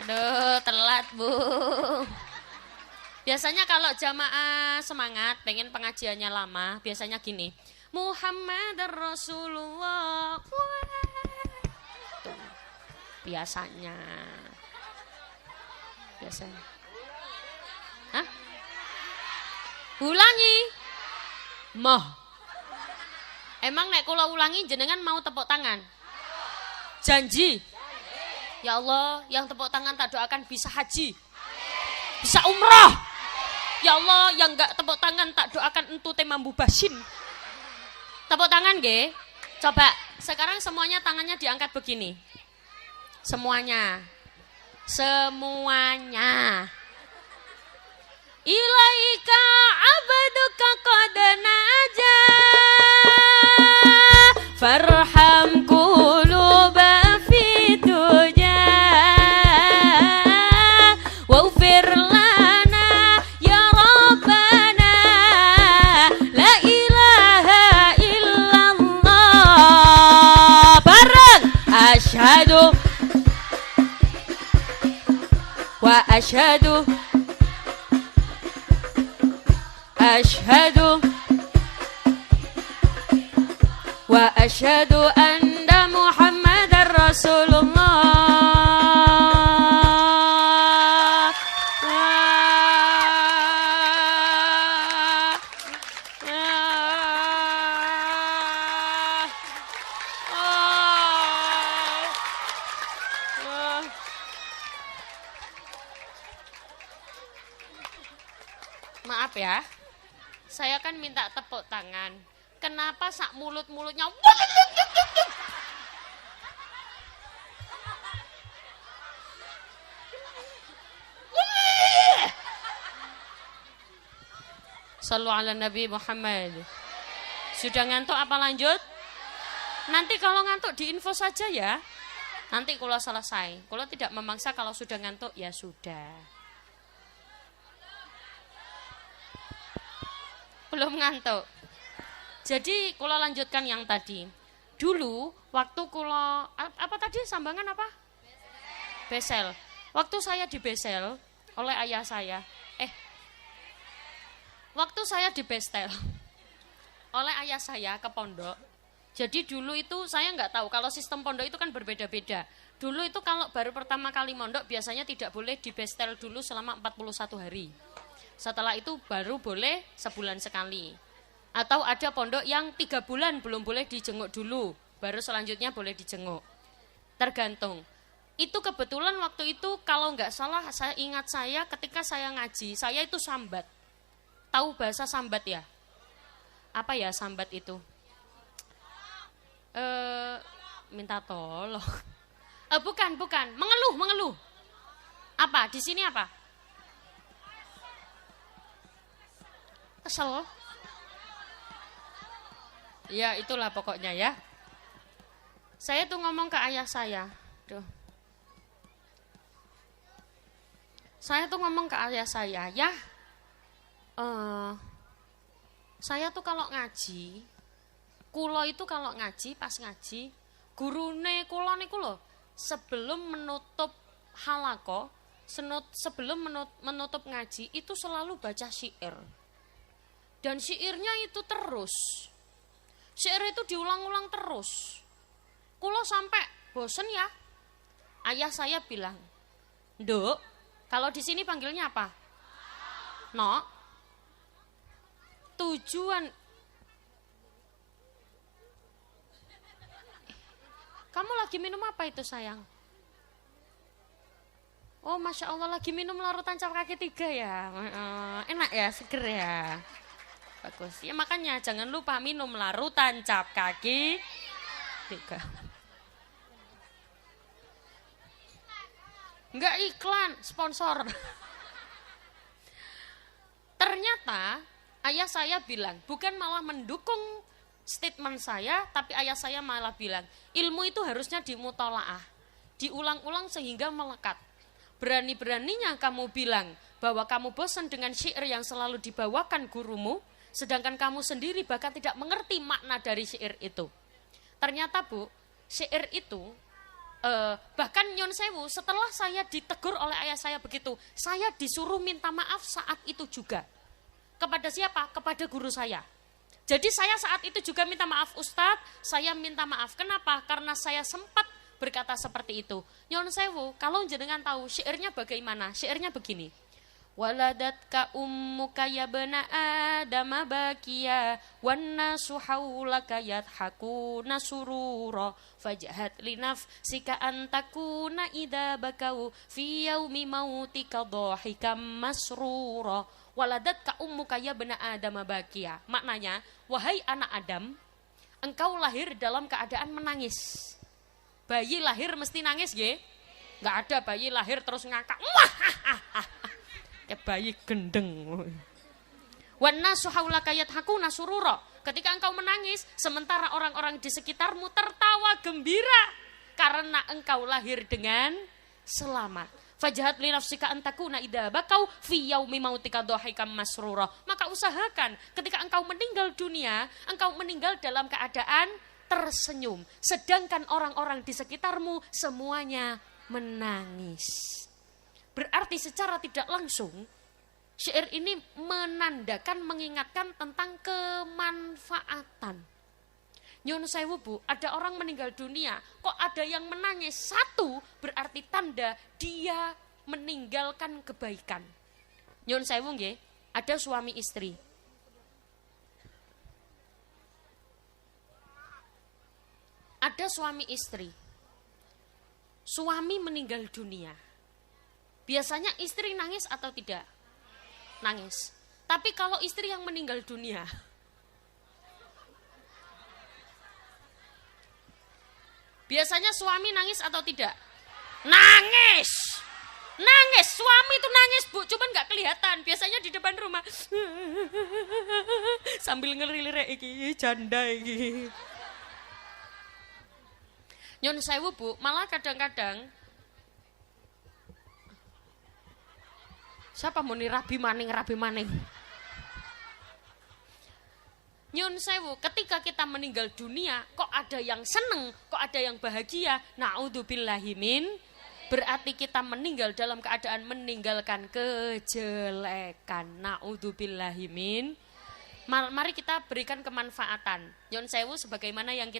Aduh telat Bu. Biasanya kalau jamaah semangat pengen pengajiannya lama, biasanya gini. Muhammad Rasulullah. Tuh, biasanya. Hah? Ulangi. Moh. Emang nek kula ulangi jenengan mau tepuk tangan? Janji. Ya Allah, yang tepuk tangan tak doakan bisa haji. Bisa umrah. Ya Allah, yang enggak tepuk tangan tak doakan entu mambu basin. Tepuk tangan nggih. Coba, sekarang semuanya tangannya diangkat begini. Semuanya. Semuanya. Ilaika abduka qad naja farham quluba fi duja waghfir lana ya rabbana la ilaha illallah bareng asyhadu wa asyhadu asyhadu wa asyhadu anna muhammadar rasulullah. Maaf ya. Saya kan minta tepuk tangan. Kenapa sak mulut-mulutnya? Sallu ala Nabi Muhammad. Sudah ngantuk apa lanjut? Nanti kalau ngantuk diinfo saja ya. Nanti kalau selesai. Kalau tidak memangsa kalau sudah ngantuk ya sudah. Belum ngantuk. Jadi kula lanjutkan yang tadi. Dulu waktu kula apa tadi sambangan apa? Besel. Waktu saya di Besel oleh ayah saya. Waktu saya di Bestel oleh ayah saya ke pondok. Jadi dulu itu saya nggak tahu kalau sistem pondok itu kan berbeda-beda. Dulu itu kalau baru pertama kali mondok biasanya tidak boleh di Bestel dulu selama 41 hari. Setelah itu baru boleh sebulan sekali. Atau ada pondok yang 3 bulan belum boleh dijenguk dulu. Baru selanjutnya boleh dijenguk. Tergantung. Itu kebetulan waktu itu kalau nggak salah saya ingat saya ketika saya ngaji. Saya itu sambat. Tahu bahasa sambat ya? Apa ya sambat itu? Minta tolong. Bukan. Mengeluh. Apa? Di sini apa? Kesel. Ya itulah pokoknya ya. Saya tuh ngomong ke ayah saya. Saya tuh ngomong ke ayah saya, ya. Saya tuh kalau ngaji, kulo itu kalau ngaji, pas ngaji, gurune kulo niku lho, sebelum menutup halaqah, sebelum menutup ngaji itu selalu baca syair. Dan syairnya itu terus. Syair itu diulang-ulang terus. Kulo sampai bosen ya. Ayah saya bilang, "Nduk, kalau di sini panggilnya apa?" "No." Tujuan Kamu lagi minum apa itu sayang? Oh Masya Allah lagi minum larutan cap kaki 3 ya. Enak ya, seger ya. Bagus. Ya makanya jangan lupa minum larutan cap kaki 3. Enggak iklan, sponsor. Ternyata ayah saya bilang, bukan malah mendukung statement saya, tapi ayah saya malah bilang, ilmu itu harusnya dimutolaah, diulang-ulang sehingga melekat. Berani-beraninya kamu bilang bahwa kamu bosan dengan syair yang selalu dibawakan gurumu, sedangkan kamu sendiri bahkan tidak mengerti makna dari syair itu. Ternyata Bu, syair itu bahkan nyon sewu, setelah saya ditegur oleh ayah saya begitu, saya disuruh minta maaf saat itu juga. Kepada siapa? Kepada guru saya. Jadi saya saat itu juga minta maaf Ustadz, saya minta maaf. Kenapa? Karena saya sempat berkata seperti itu. Nyon sewu, kalau jenengan tahu syairnya bagaimana? Syairnya begini. Waladatka ummuka ya bana adama bakia wannasu haulaka yadhakuna surura fajhat linafsika antakuna idza bakau fi yaumi mautika dhahikam masrura. Waladatka ummuka ya bana adama bakia. Maknanya, wahai anak Adam, engkau lahir dalam keadaan menangis. Bayi lahir mesti nangis nggih? Enggak ada bayi lahir terus ngakak. Kayak bayi gendeng. Wannasu haulaka yadhakuna surura. Ketika engkau menangis, sementara orang-orang di sekitarmu tertawa gembira karena engkau lahir dengan selamat. Fajhat li nafsika antakuna idza bakau fi yaumi mautika dhahikam masrura. Maka usahakan ketika engkau meninggal dunia, engkau meninggal dalam keadaan tersenyum, sedangkan orang-orang di sekitarmu semuanya menangis. Berarti secara tidak langsung syair ini menandakan, mengingatkan tentang kemanfaatan. Nyun sewu Bu, ada orang meninggal dunia, kok ada yang menangis? Satu, berarti tanda dia meninggalkan kebaikan. Nyun sewu nggih, ada suami istri. Ada suami istri. Suami meninggal dunia. Biasanya istri nangis atau tidak? Nangis. Tapi kalau istri yang meninggal dunia, biasanya suami nangis atau tidak? Nangis. Nangis, suami itu nangis Bu, cuman gak kelihatan. Biasanya di depan rumah sambil ngelirik iki janda iki. Nyon sewu Bu, malah kadang-kadang siapa muni rabi maning. Nyun sewu, ketika kita meninggal dunia, kok ada yang seneng, kok ada yang bahagia. Na'udzubillahi min, berarti kita meninggal dalam keadaan meninggalkan kejelekan. Na'udzubillahi min. Mari kita berikan kemanfaatan. Nyun sewu, sebagaimana yang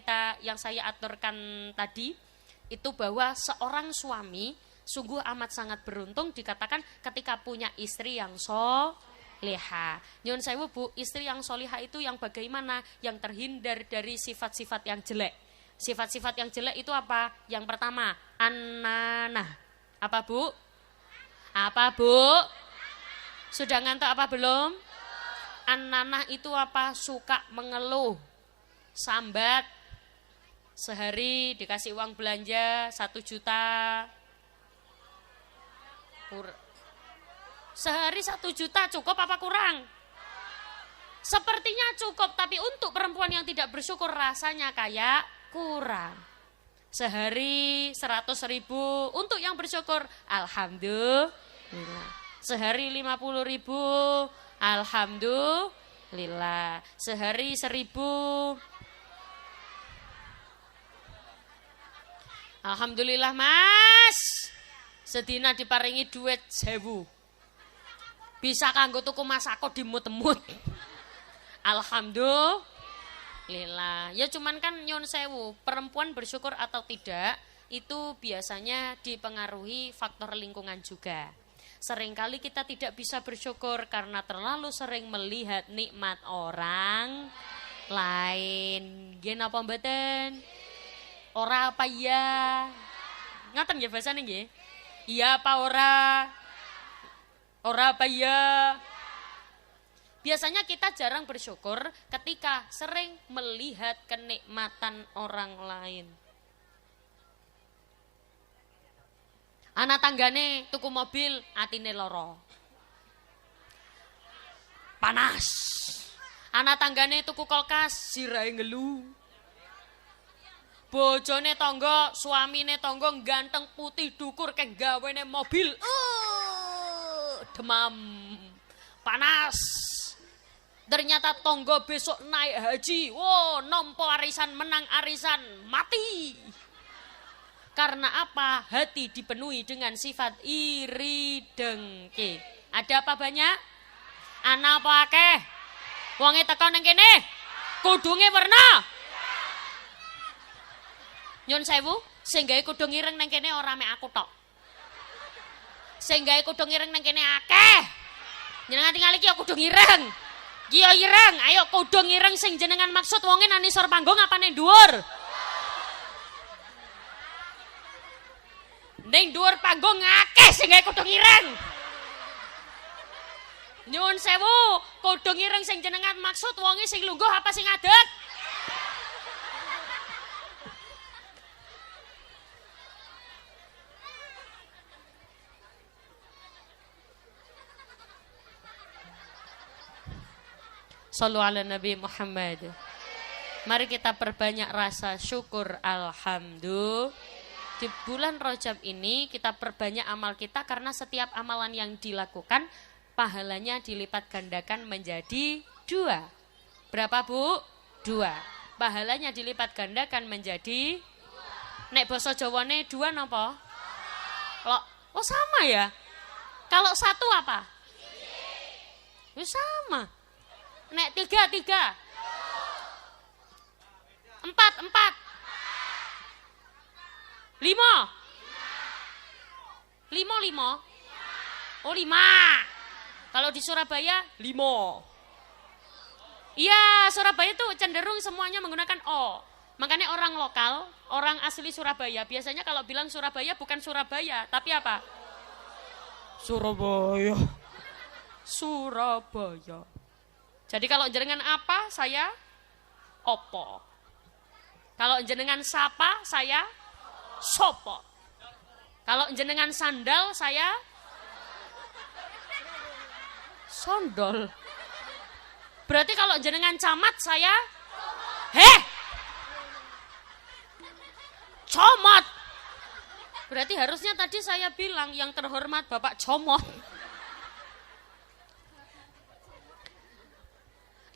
saya aturkan tadi, itu bahwa seorang suami sungguh amat sangat beruntung dikatakan ketika punya istri yang soleha. Nyun sewu Bu, istri yang soleha itu yang bagaimana? Yang terhindar dari sifat-sifat yang jelek. Sifat-sifat yang jelek itu apa? Yang pertama, an-nanah. Apa Bu? Apa Bu? Sudah ngantuk apa belum? An-nanah itu apa? Suka mengeluh, sambat. Sehari dikasih uang belanja 1 juta. Sehari 1 juta cukup apa kurang? Sepertinya cukup, tapi untuk perempuan yang tidak bersyukur rasanya kayak kurang. Sehari 100.000, untuk yang bersyukur alhamdulillah. Sehari 50.000, alhamdulillah. Sehari 1.000, alhamdulillah Mas. Sedina diparingi duit 1.000. Bisa kanggo tuku masako dimut-mut. Alhamdulillah. Lila. Ya cuman kan nyun sewu, perempuan bersyukur atau tidak itu biasanya dipengaruhi faktor lingkungan juga. Seringkali kita tidak bisa bersyukur karena terlalu sering melihat nikmat orang lain. Nggih napa mboten? Ora apa ya? Ngaten nggih bahasane nggih? Iya apa ora? Ora apa ya? Biasanya kita jarang bersyukur ketika sering melihat kenikmatan orang lain. Anak tanggane tuku mobil, atine loro. Panas. Anak tanggane tuku kulkas, sirahe ngelu. Bojone tangga, suamine tangga ganteng putih dukur kek gawene mobil. Demam. Panas. Ternyata tonggo besok naik haji. Wow, nompo arisan, menang arisan, mati. Karena apa? Hati dipenuhi dengan sifat iri dengki. Ada apa banyak? Ana apa akeh? Wonge teko nang kene. Kudunge werna. Nyun sewu, sing gawe kudung ireng nang kene ora mek aku tok. Sing gawe kudung ireng nang kene akeh. Jenengan tinggal iki ya kudung ireng. Iya ireng, ayo kudung ireng sing jenengan maksud wonge nang isor panggung apane dhuwur? Ning dhuwur panggung akeh sing gawe kudung ireng. Nyuwun sewu, kudung ireng sing jenengan maksud wonge sing lungguh apa sing ngadeg? Shallu ala Nabi Muhammad. Mari kita perbanyak rasa syukur alhamdulillah. Di bulan Rajab ini kita perbanyak amal kita karena setiap amalan yang dilakukan pahalanya dilipat gandakan menjadi 2. Berapa Bu? 2. Pahalanya dilipat gandakan menjadi nek basa Jawane 2 napa? Oh sama ya? Kalau 1 apa? Sama. Nek 3. 4. 5. Oh 5. Kalau di Surabaya 5. Iya, Surabaya tuh cenderung semuanya menggunakan O. Makanya orang lokal, orang asli Surabaya biasanya kalau bilang Surabaya bukan Surabaya, tapi apa? Surabaya. Jadi kalau jenengan apa, saya opo. Kalau jenengan sapa, saya sopo. Kalau jenengan sandal, saya sondol. Berarti kalau jenengan camat, saya comot. Berarti harusnya tadi saya bilang yang terhormat Bapak Comot.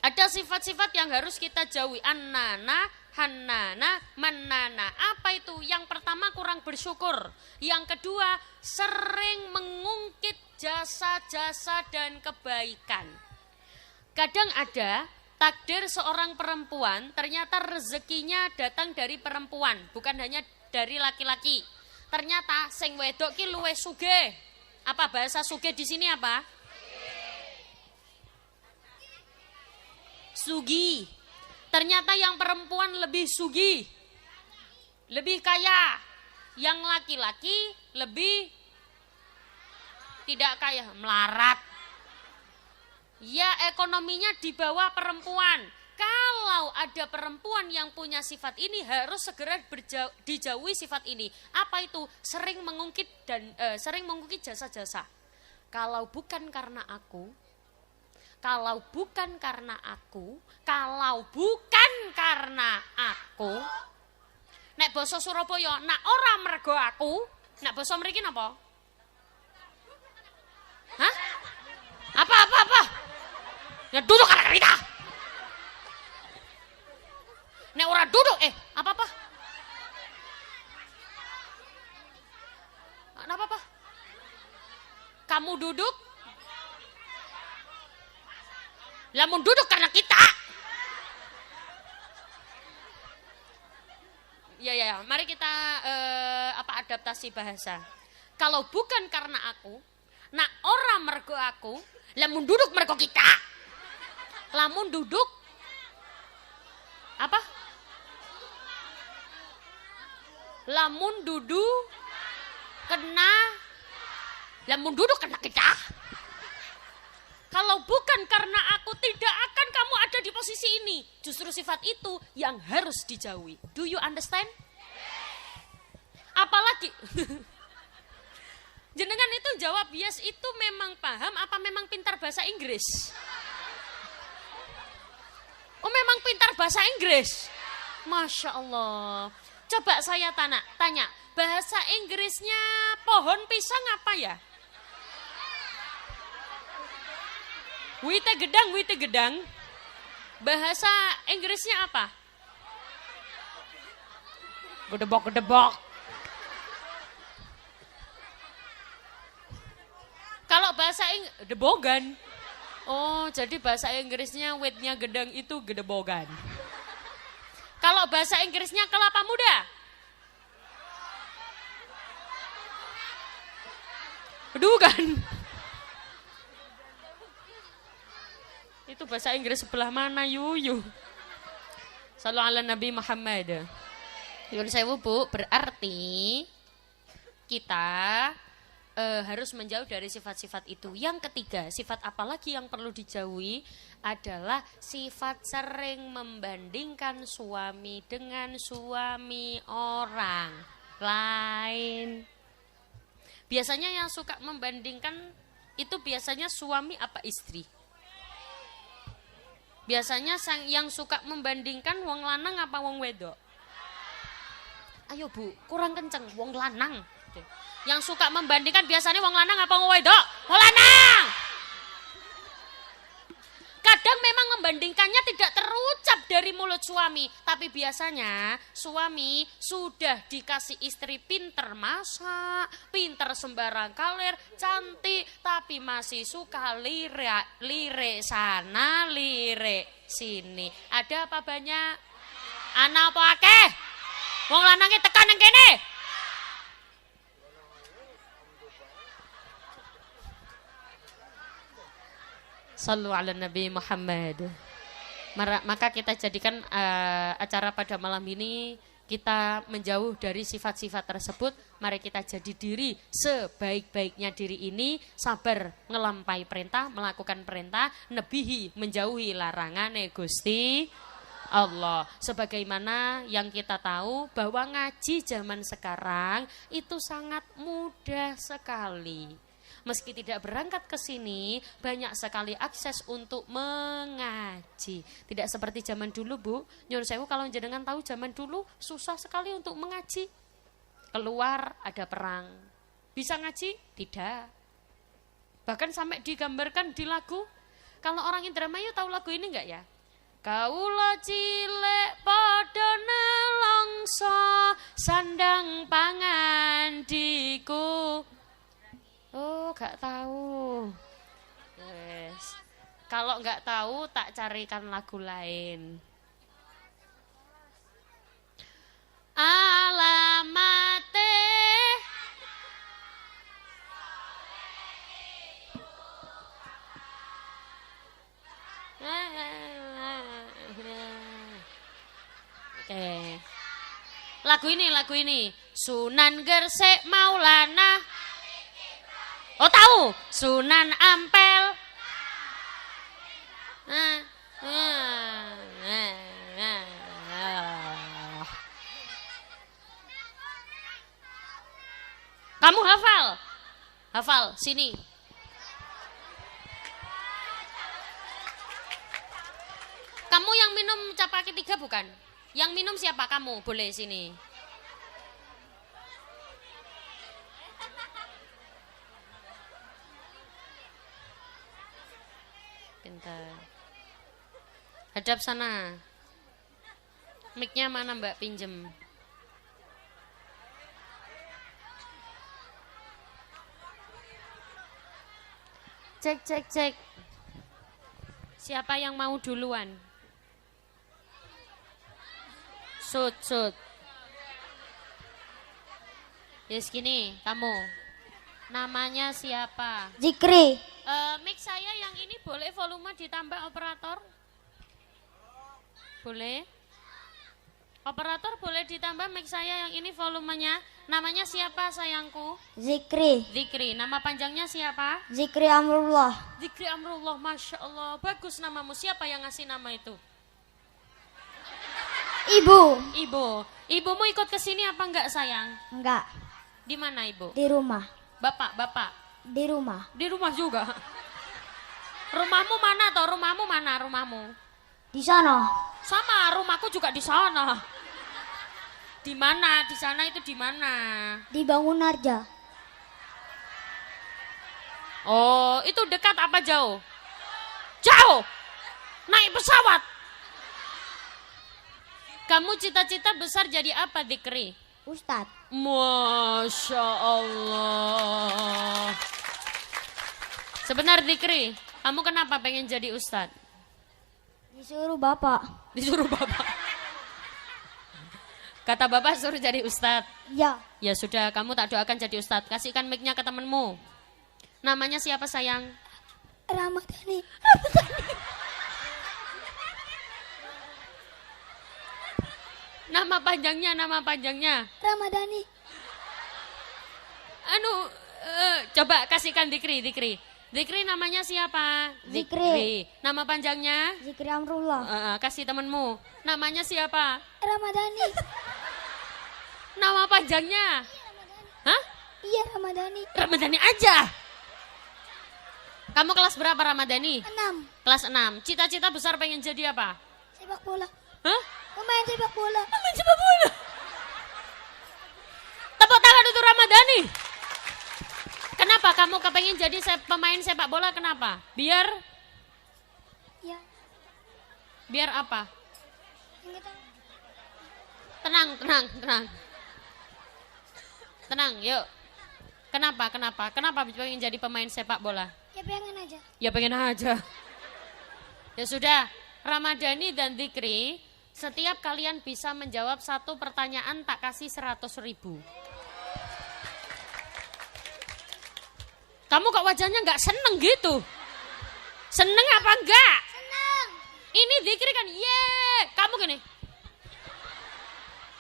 Ada sifat-sifat yang harus kita jauhi. Annana, hannana, mannana. Apa itu? Yang pertama kurang bersyukur. Yang kedua sering mengungkit jasa-jasa dan kebaikan. Kadang ada takdir seorang perempuan ternyata rezekinya datang dari perempuan. Bukan hanya dari laki-laki. Ternyata sing wedok ki luwih sugih. Apa bahasa sugih di sini apa? Sugi. Ternyata yang perempuan lebih sugi, lebih kaya. Yang laki-laki lebih tidak kaya, melarat. Ya ekonominya di bawah perempuan. Kalau ada perempuan yang punya sifat ini harus segera dijauhi sifat ini. Apa itu? Sering mengungkit jasa-jasa. Kalau bukan karena aku, nek basa Surabaya, nak ora mergo aku, nek basa mriki napa? Hah? Apa? Ya duduk ala kita. Nek ora duduk, apa? Apa? Kamu duduk? Lamun duduk karena kita. Ya. Mari kita adaptasi bahasa. Kalau bukan karena aku, nak orang mergo aku, lamun duduk mergo kita. Lamun duduk apa? Lamun duduk kena, lamun duduk kena kita. Kalau bukan karena aku, tidak akan kamu ada di posisi ini. Justru sifat itu yang harus dijauhi. Do you understand? Apalagi jenengan itu jawab yes itu memang paham apa memang pintar bahasa Inggris? Oh memang pintar bahasa Inggris? Masya Allah. Coba saya tanya, bahasa Inggrisnya pohon pisang apa ya? Wite gedang. Bahasa Inggrisnya apa? Gedebok. Kalau bahasa debogan. Oh, jadi bahasa Inggrisnya witnya gedang itu gedebogan. Kalau bahasa Inggrisnya kelapa muda. Bukan. Itu bahasa Inggris sebelah mana yuyu? Sallu ala Nabi Muhammad. Yun sewu Bu, berarti kita harus menjauh dari sifat-sifat itu. Yang ketiga, sifat apalagi yang perlu dijauhi adalah sifat sering membandingkan suami dengan suami orang lain. Biasanya yang suka membandingkan itu biasanya suami apa istri? Biasanya yang suka membandingkan wong lanang apa wong wedok? Ayo Bu, kurang kenceng, wong lanang. Yang suka membandingkan biasanya wong lanang apa wong wedok? Wong lanang. Kadang memang membandingkannya tidak terucap dari mulut suami, tapi biasanya suami sudah dikasih istri pinter masak, pinter sembarang kalir, cantik, tapi masih suka lirik sana, lirik sini. Ada apa banyak? Anak apa akeh? Wong lanangnya tekan yang kene. Sallu ala Nabi Muhammad. Maka kita jadikan acara pada malam ini kita menjauh dari sifat-sifat tersebut. Mari kita jadi diri sebaik-baiknya diri ini, sabar ngelampai perintah, melakukan perintah, nebihi menjauhi larangan Gusti Allah. Sebagaimana yang kita tahu bahwa ngaji zaman sekarang itu sangat mudah sekali. Meski tidak berangkat ke sini, banyak sekali akses untuk mengaji. Tidak seperti zaman dulu, Bu. Nyun sewu kalau jenengan tahu zaman dulu susah sekali untuk mengaji. Keluar ada perang. Bisa ngaji? Tidak. Bahkan sampai digambarkan di lagu. Kalau orang Indramayu tahu lagu ini enggak ya? Kaula cilek padha nelongso sandang pangan diku. Oh, gak tahu. Yes. Kalau gak tahu, tak carikan lagu lain. Alamate Oke. Lagu ini. Sunan Gresik Maulana. Oh tahu, Sunan Ampel. Kamu hafal? Hafal, sini. Kamu yang minum capaki 3 bukan? Yang minum siapa kamu? Boleh sini. Pintar. Hadap sana. Mic-nya mana Mbak, pinjem. Cek. Siapa yang mau duluan? Sud. Yes, gini, kamu. Namanya siapa? Zikri. Mic saya yang ini boleh volume ditambah operator? Boleh? Operator boleh ditambah mic saya yang ini volumenya. Namanya siapa sayangku? Zikri. Zikri. Nama panjangnya siapa? Zikri Amrullah. Zikri Amrullah. Masya Allah. Bagus namamu. Siapa yang ngasih nama itu? Ibu. Ibu. Ibumu ikut ke sini apa enggak sayang? Enggak. Di mana ibu? Di rumah. Bapak. Di rumah. Di rumah juga. Rumahmu mana toh? Rumahmu mana? Rumahmu? Di sana. Sama, rumahku juga di sana. Di mana? Di sana itu di mana? Di Bangunarja. Oh, itu dekat apa jauh? Jauh. Naik pesawat. Kamu cita-cita besar jadi apa, Dikri? Ustad. Masya Allah. Sebentar, Dikri. Kamu kenapa pengen jadi ustadz? Disuruh bapak. Disuruh bapak. Kata bapak suruh jadi ustadz. Ya. Ya sudah, kamu tak doakan jadi ustadz. Kasihkan mic-nya ke temenmu. Namanya siapa sayang? Ramadhani. Nama panjangnya. Ramadhani. Coba kasihkan Dikri. Dikri namanya siapa? Zikri. Nama panjangnya? Zikri Amrullah. Kasih temenmu. Namanya siapa? Ramadhani. Nama panjangnya? Hah? Iya Ramadhani. Ramadhani aja. Kamu kelas berapa Ramadhani? 6. Kelas 6. Cita-cita besar pengen jadi apa? Sepak bola. Hah? Pemain sepak bola. Pemain sepak bola. Tepuk tangan untuk Ramadhani. Kenapa kamu kepengen jadi pemain sepak bola? Kenapa? Biar Ya. biar apa? Enggak tahu. Tenang, yuk. Kenapa? Kenapa pengen jadi pemain sepak bola? Ya pengen aja. Ya pengen aja. Ya sudah, Ramadhani dan Dikri, setiap kalian bisa menjawab satu pertanyaan tak kasih 100.000. Kamu kok wajahnya nggak seneng gitu? Seneng apa enggak? Senang. Ini Dikri kan, kamu gini.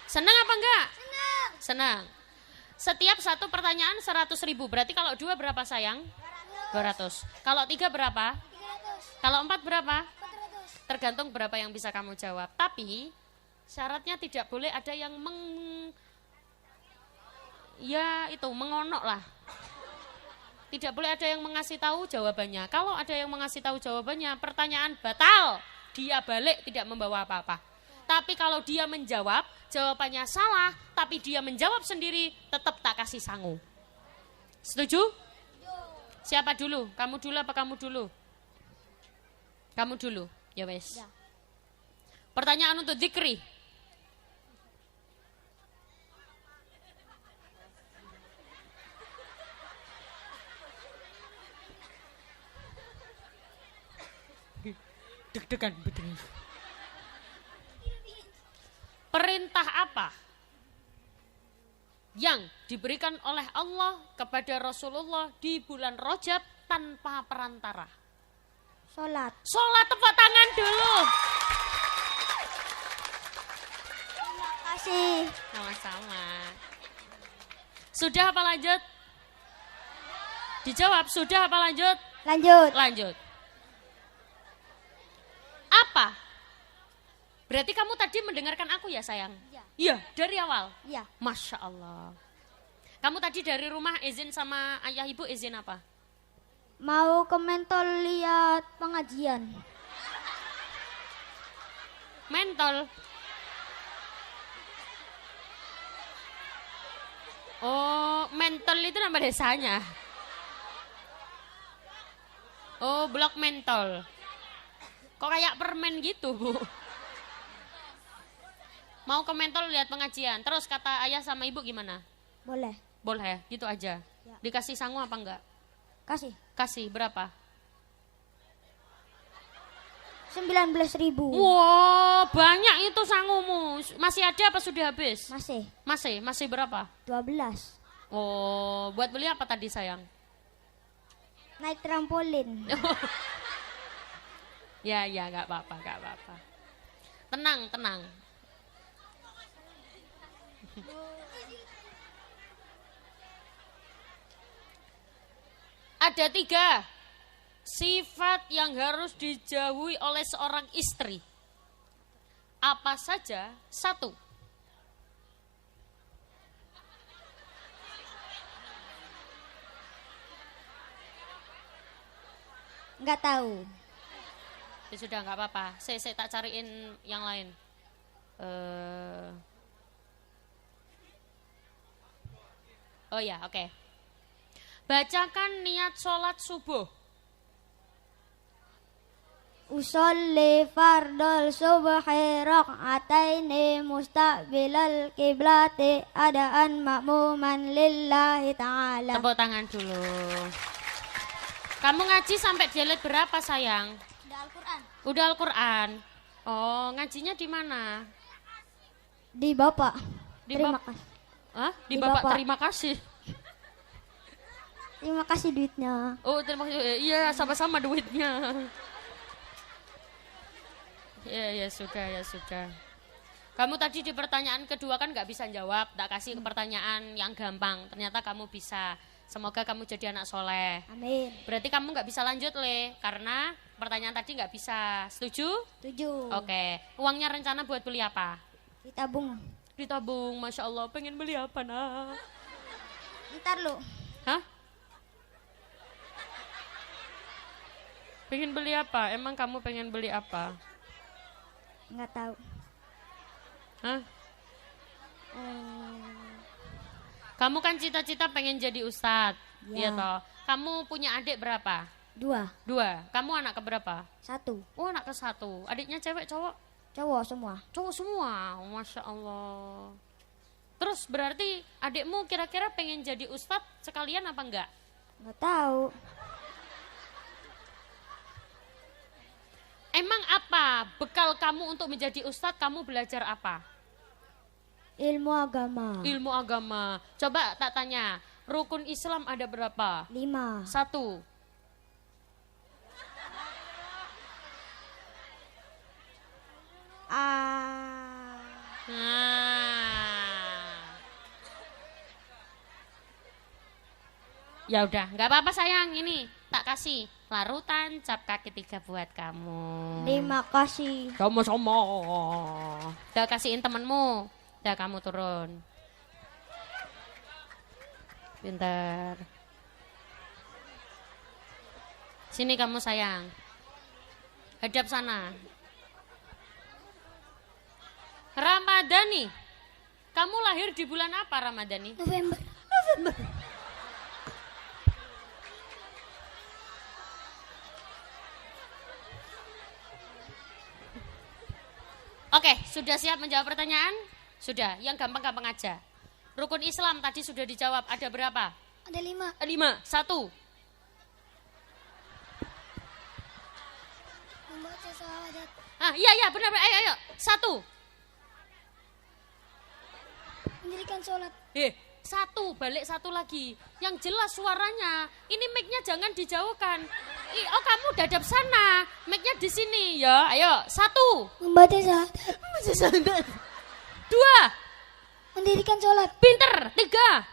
Seneng apa enggak? Senang. Senang. Setiap satu pertanyaan 100.000. Berarti kalau 2 berapa sayang? 200. Kalau 3 berapa? 300. Kalau 4 berapa? 400. Tergantung berapa yang bisa kamu jawab. Tapi syaratnya tidak boleh ada yang mengonok lah. Tidak boleh ada yang mengasih tahu jawabannya. Kalau ada yang mengasih tahu jawabannya, pertanyaan batal. Dia balik tidak membawa apa-apa. Tapi kalau dia menjawab, jawabannya salah, tapi dia menjawab sendiri, tetap tak kasih sangu. Setuju? Siapa dulu? Kamu dulu apa kamu dulu? Kamu dulu. Ya wes. Ya. Pertanyaan untuk Dikri. Deg-degan betul. Perintah apa yang diberikan oleh Allah kepada Rasulullah di bulan Rajab tanpa perantara? Sholat. Sholat, tepuk tangan dulu. Terima kasih. Sama-sama. Sudah apa lanjut? Dijawab, sudah apa lanjut? Lanjut. Lanjut. Apa? Berarti kamu tadi mendengarkan aku ya sayang? Iya. Iya, dari awal? Iya. Masya Allah. Kamu tadi dari rumah izin sama ayah ibu izin apa? Mau ke Mentol lihat pengajian. Mentol. Oh, mentol itu nama desanya. Oh, blok mentol. Kok kayak permen gitu, Bu? Mau ke mentol lihat pengajian. Terus kata ayah sama ibu gimana? Boleh. Boleh, gitu aja. Ya. Dikasih sangu apa enggak? Kasih. Kasih, berapa? 19.000. Wow, banyak itu sangumu. Masih ada apa sudah habis? Masih. Masih berapa? 12. Oh, buat beli apa tadi sayang? Naik trampolin. Ya, nggak apa-apa, nggak apa-apa. Tenang, tenang. Ada 3 sifat yang harus dijauhi oleh seorang istri. Apa saja? 1. Nggak tahu. Ya sudah nggak apa-apa. Saya tak cariin yang lain. Oh ya, oke. Bacakan niat sholat subuh. Usolli fardal subhi rak'ataini mustaqbilal kiblati adaan ma'muman lillahi ta'ala. Tepuk tangan dulu. Kamu ngaji sampai jilid berapa sayang? Udah Al-Quran. Udah Al-Quran. Oh, ngajinya di mana? Di Bapak. Di Terima Bap- kasih. Hah? Di Di Bapak Bapak. terima kasih. Terima kasih duitnya. Oh, terima kasih. Iya, sama-sama duitnya. Ya sudah, ya sudah. Kamu tadi di pertanyaan kedua kan nggak bisa jawab, tak kasih pertanyaan yang gampang. Ternyata kamu bisa. Semoga kamu jadi anak soleh. Amin. Berarti kamu nggak bisa lanjut, Le, karena pertanyaan tadi nggak bisa. Setuju? 7. Oke. Uangnya rencana buat beli apa? Ditabung. Ditabung, Masya Allah. Pengen beli apa, nak? Ntar lu. Hah? Pengen beli apa? Emang kamu pengen beli apa? Nggak tahu. Hah? Kamu kan cita-cita pengen jadi ustadz, Ya. iya toh. Kamu punya adik berapa? 2. 2. Kamu anak keberapa? 1. Oh, anak ke-1. Adiknya cewek, cowok? Cowok semua. Cowok semua. Masya Allah. Terus berarti adikmu kira-kira pengen jadi ustadz sekalian apa enggak? Nggak tahu. Emang apa bekal kamu untuk menjadi ustadz? Kamu belajar apa? Ilmu agama. Ilmu agama. Coba tak tanya, rukun Islam ada berapa? 5. 1. Ya udah, nggak apa-apa sayang, ini tak kasih larutan cap kaki 3 buat kamu. Terima kasih. Sama-sama. Udah kasihin temenmu. Udah kamu turun. Pintar. Sini kamu sayang. Hadap sana. Ramadhani. Kamu lahir di bulan apa Ramadhani? November. Oke, sudah siap menjawab pertanyaan? Sudah, yang gampang-gampang aja. Rukun Islam tadi sudah dijawab, ada berapa? Ada 5. 5. 1. Membaca syahadat. Iya, benar. Ayo. 1. Mendirikan sholat. 1, balik 1 lagi. Yang jelas suaranya. Ini mic-nya jangan dijauhkan. Oh, kamu dadap sana. Mic-nya di sini ya. Ayo, 1. Membaca syahadat. 2. Mendirikan sholat. Pinter. 3.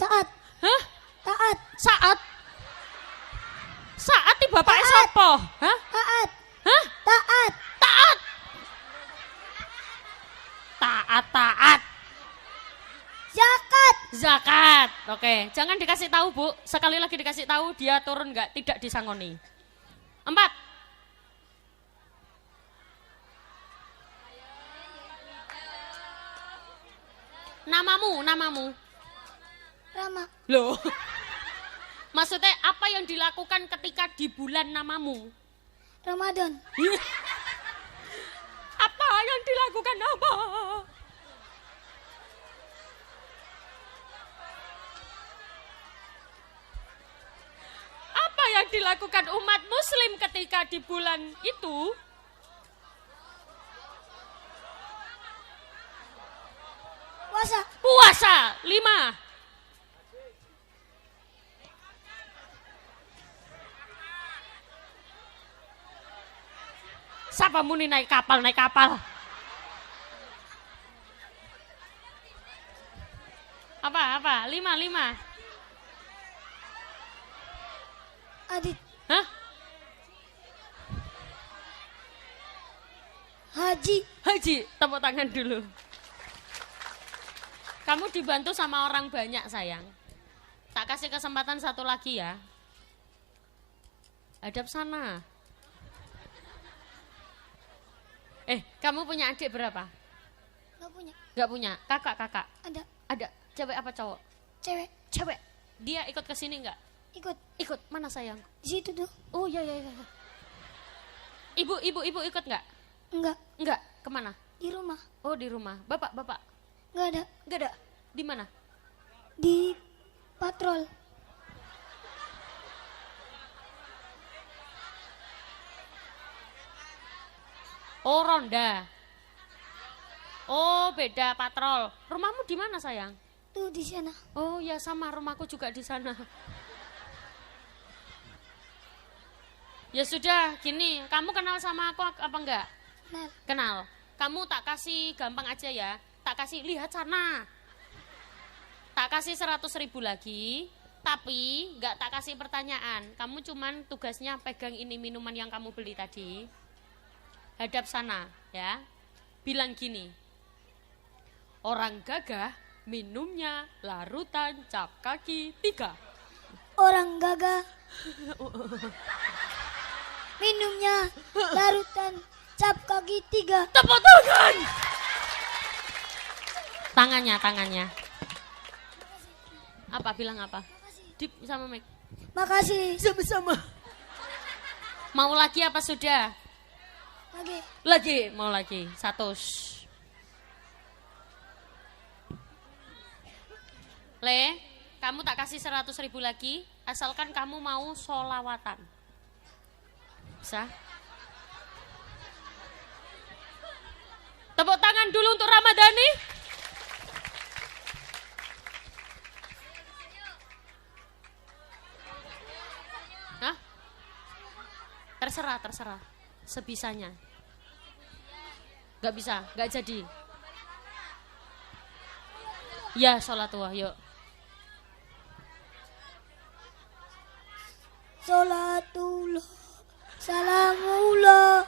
Saat. Hah? Taat. Saat. Saat di bapaknya sapa? Hah? Taat. Hah? Taat. Taat. Taat. Zakat. Zakat. Oke, jangan dikasih tahu, Bu. Sekali lagi dikasih tahu dia turun nggak, tidak disangoni. 4. Namamu. Rama. Loh. Maksudnya apa yang dilakukan ketika di bulan namamu? Ramadan. Apa yang dilakukan apa? Apa yang dilakukan umat muslim ketika di bulan itu? Puasa. Puasa. 5. Siapa muni naik kapal, naik kapal? Apa? 5. Adit. Hah? Haji. Haji, tepuk tangan dulu. Kamu dibantu sama orang banyak sayang. Tak kasih kesempatan satu lagi ya. Hadap sana. Kamu punya adik berapa? Gak punya. Gak punya. Kakak. Ada. Ada. Cewek apa cowok? Cewek. Cewek. Dia ikut ke sini enggak? Ikut. Mana sayang? Di situ tuh. Oh iya. Ibu ikut enggak? Enggak. Kemana? Di rumah. Oh di rumah. Bapak. Enggak ada. Enggak ada. Di mana? Di patrol. Oh ronda. Oh beda patrol. Rumahmu di mana sayang? Tuh di sana. Oh ya sama, rumahku juga di sana. Ya sudah, gini, kamu kenal sama aku apa enggak? Kenal. Kamu tak kasih gampang aja ya. Tak kasih lihat sana. Tak kasih 100.000 lagi. Tapi enggak tak kasih pertanyaan. Kamu cuman tugasnya pegang ini minuman yang kamu beli tadi. Hadap sana ya. Bilang gini. Orang gagah minumnya larutan cap kaki 3. Orang gagah minumnya larutan cap kaki 3. Tepuk tangan. Tangannya. Apa bilang apa? Dip sama Mike. Makasih. Sama-sama. Mau lagi apa sudah? Lagi, mau lagi. 100. Le, kamu tak kasih 100.000 lagi, asalkan kamu mau sholawatan. Bisa? Tepuk tangan dulu untuk Ramadhani. Hah? Terserah. Sebisanya. Gak bisa, gak jadi. Ya, sholatullah, yuk. Sholatullah, salamullah,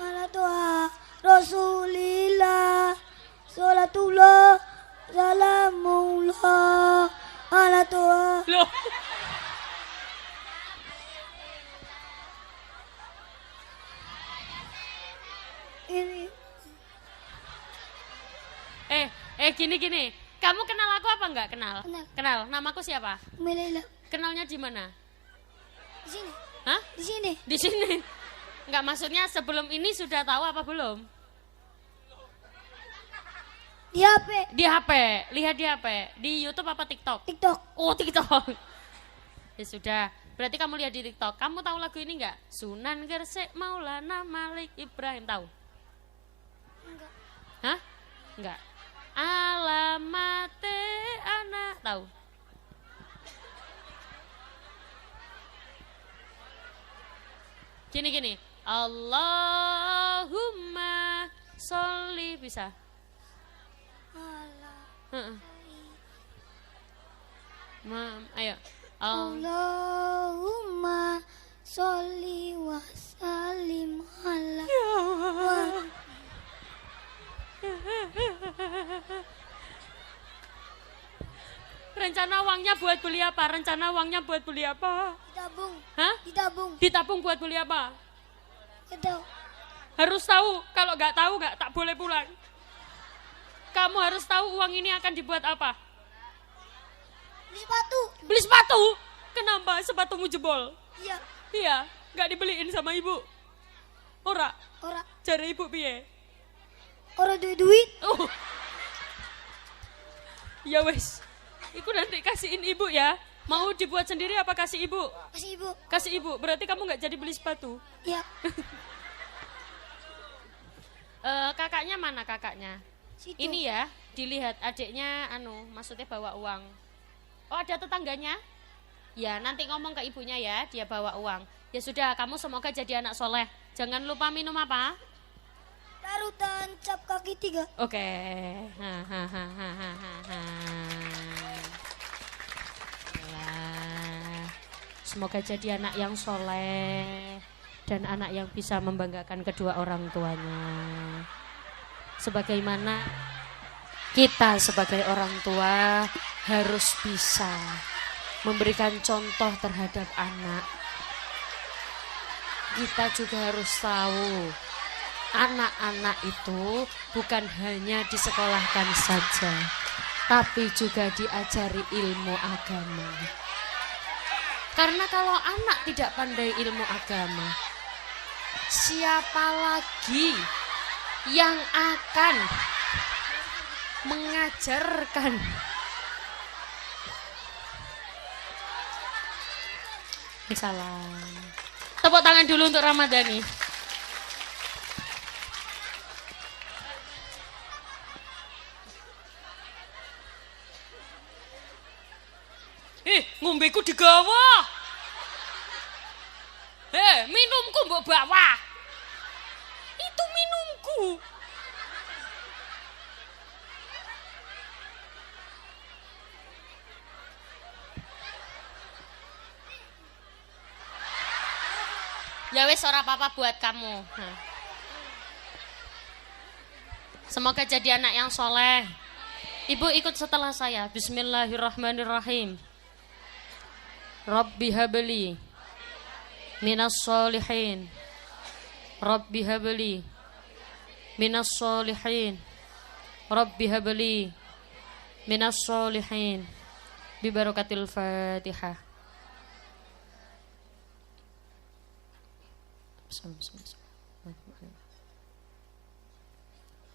ala tuha rasulillah. Sholatullah, salamullah, ala tuha. Loh. Ini. Gini. Kamu kenal aku apa enggak? Kenal. Namaku siapa? Melela. Kenalnya di mana? Di sini. Hah? Di sini. Di sini. Enggak, maksudnya sebelum ini sudah tahu apa belum? Di HP. Di HP. Lihat di HP. Di YouTube apa TikTok? TikTok. Oh, TikTok. Ya sudah. Berarti kamu lihat di TikTok. Kamu tahu lagu ini enggak? Sunan Gresik Maulana Malik Ibrahim, tahu? Enggak. Hah? Enggak. Alamate anak, tahu? Gini. Allahumma sholli, bisa? Allah. Ayo. Allahumma sholli wa sallim ala. Rencana uangnya buat beli apa? Ditabung. Hah? Ditabung buat beli apa? Tahu. Harus tahu. Kalau nggak tahu nggak tak boleh pulang. Kamu harus tahu uang ini akan dibuat apa? Beli sepatu. Kenapa sepatumu jebol? Iya. Nggak dibeliin sama ibu. Ora. Cari ibu piye? Ora duit. Oh. Ya wes. Iku nanti kasihin ibu ya. Mau dibuat sendiri apa kasih ibu? Kasih ibu. Berarti kamu nggak jadi beli sepatu? Iya. Kakaknya mana kakaknya? Situ. Ini ya, dilihat adiknya maksudnya bawa uang. Oh, ada tetangganya? Ya, nanti ngomong ke ibunya ya, dia bawa uang. Ya sudah, kamu semoga jadi anak soleh. Jangan lupa minum apa? Larutan cap kaki 3. Oke. Semoga jadi anak yang soleh dan anak yang bisa membanggakan kedua orang tuanya. Sebagaimana kita sebagai orang tua harus bisa memberikan contoh terhadap anak. Kita juga harus tahu anak-anak itu bukan hanya disekolahkan saja, tapi juga diajari ilmu agama. Karena kalau anak tidak pandai ilmu agama, siapa lagi yang akan mengajarkan? Salam. Tepuk tangan dulu untuk Ramadhani. Ngombeku digawa. Minumku mbok bawa. Itu minumku. Ya wes ora apa-apa buat kamu. Semoga jadi anak yang soleh. Ibu ikut setelah saya. Bismillahirrahmanirrahim. Rabbi habli minas solihin. Rabbi habli minas solihin. Rabbi habli minas solihin. Bibarakatil Fatihah.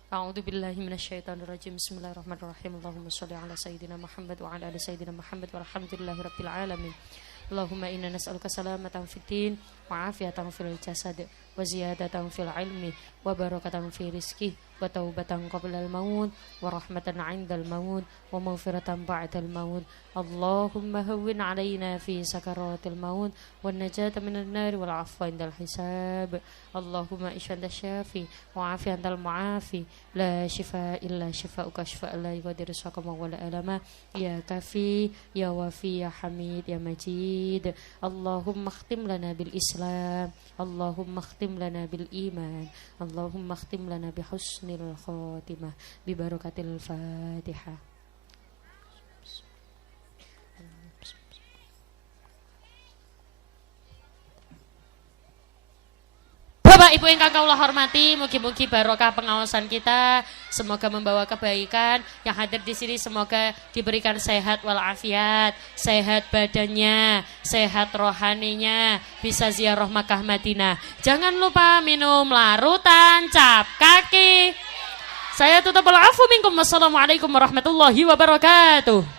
A'udzu billahi minasyaitonir rajim. Bismillahirrahmanirrahim. Allahumma shalli ala sayyidina Muhammad wa ala ali sayyidina Muhammad walhamdulillahi rabbil alamin. Allahumma inna nas'aluka salamatan fid din wa afiyatan fil jasad wa ziyadatan fil ilmi wa barakatan fi rizqi wa taubatan qabla al maut wa rahmatan 'indal maut wa maghfiratan ba'dal maut. Allahumma hawwin 'alaina fi sakaratil maut wan najata minan nar wal 'afwa 'indal hisab. Allahumma ishanta syafi wa afiyantal mu'afi la shifaa illa shifaa'uka shifaa la yughadiru saqama wa la alama ya kafi ya wafi ya hamid ya majid. Allahumma khtim lana bil islam, Allahumma khtim lana bil iman, Allahumma khtim lana bi husnil khatimah bi barakatil Fatihah. Bapak Ibu yang kau hormati, mugi-mugi barokah pengawasan kita, semoga membawa kebaikan. Yang hadir di sini semoga diberikan sehat walafiat, sehat badannya, sehat rohaninya, bisa ziarah Makkah Madinah. Jangan lupa minum larutan cap kaki. Saya tutup al-afu minkum. Wassalamualaikum warahmatullahi wabarakatuh.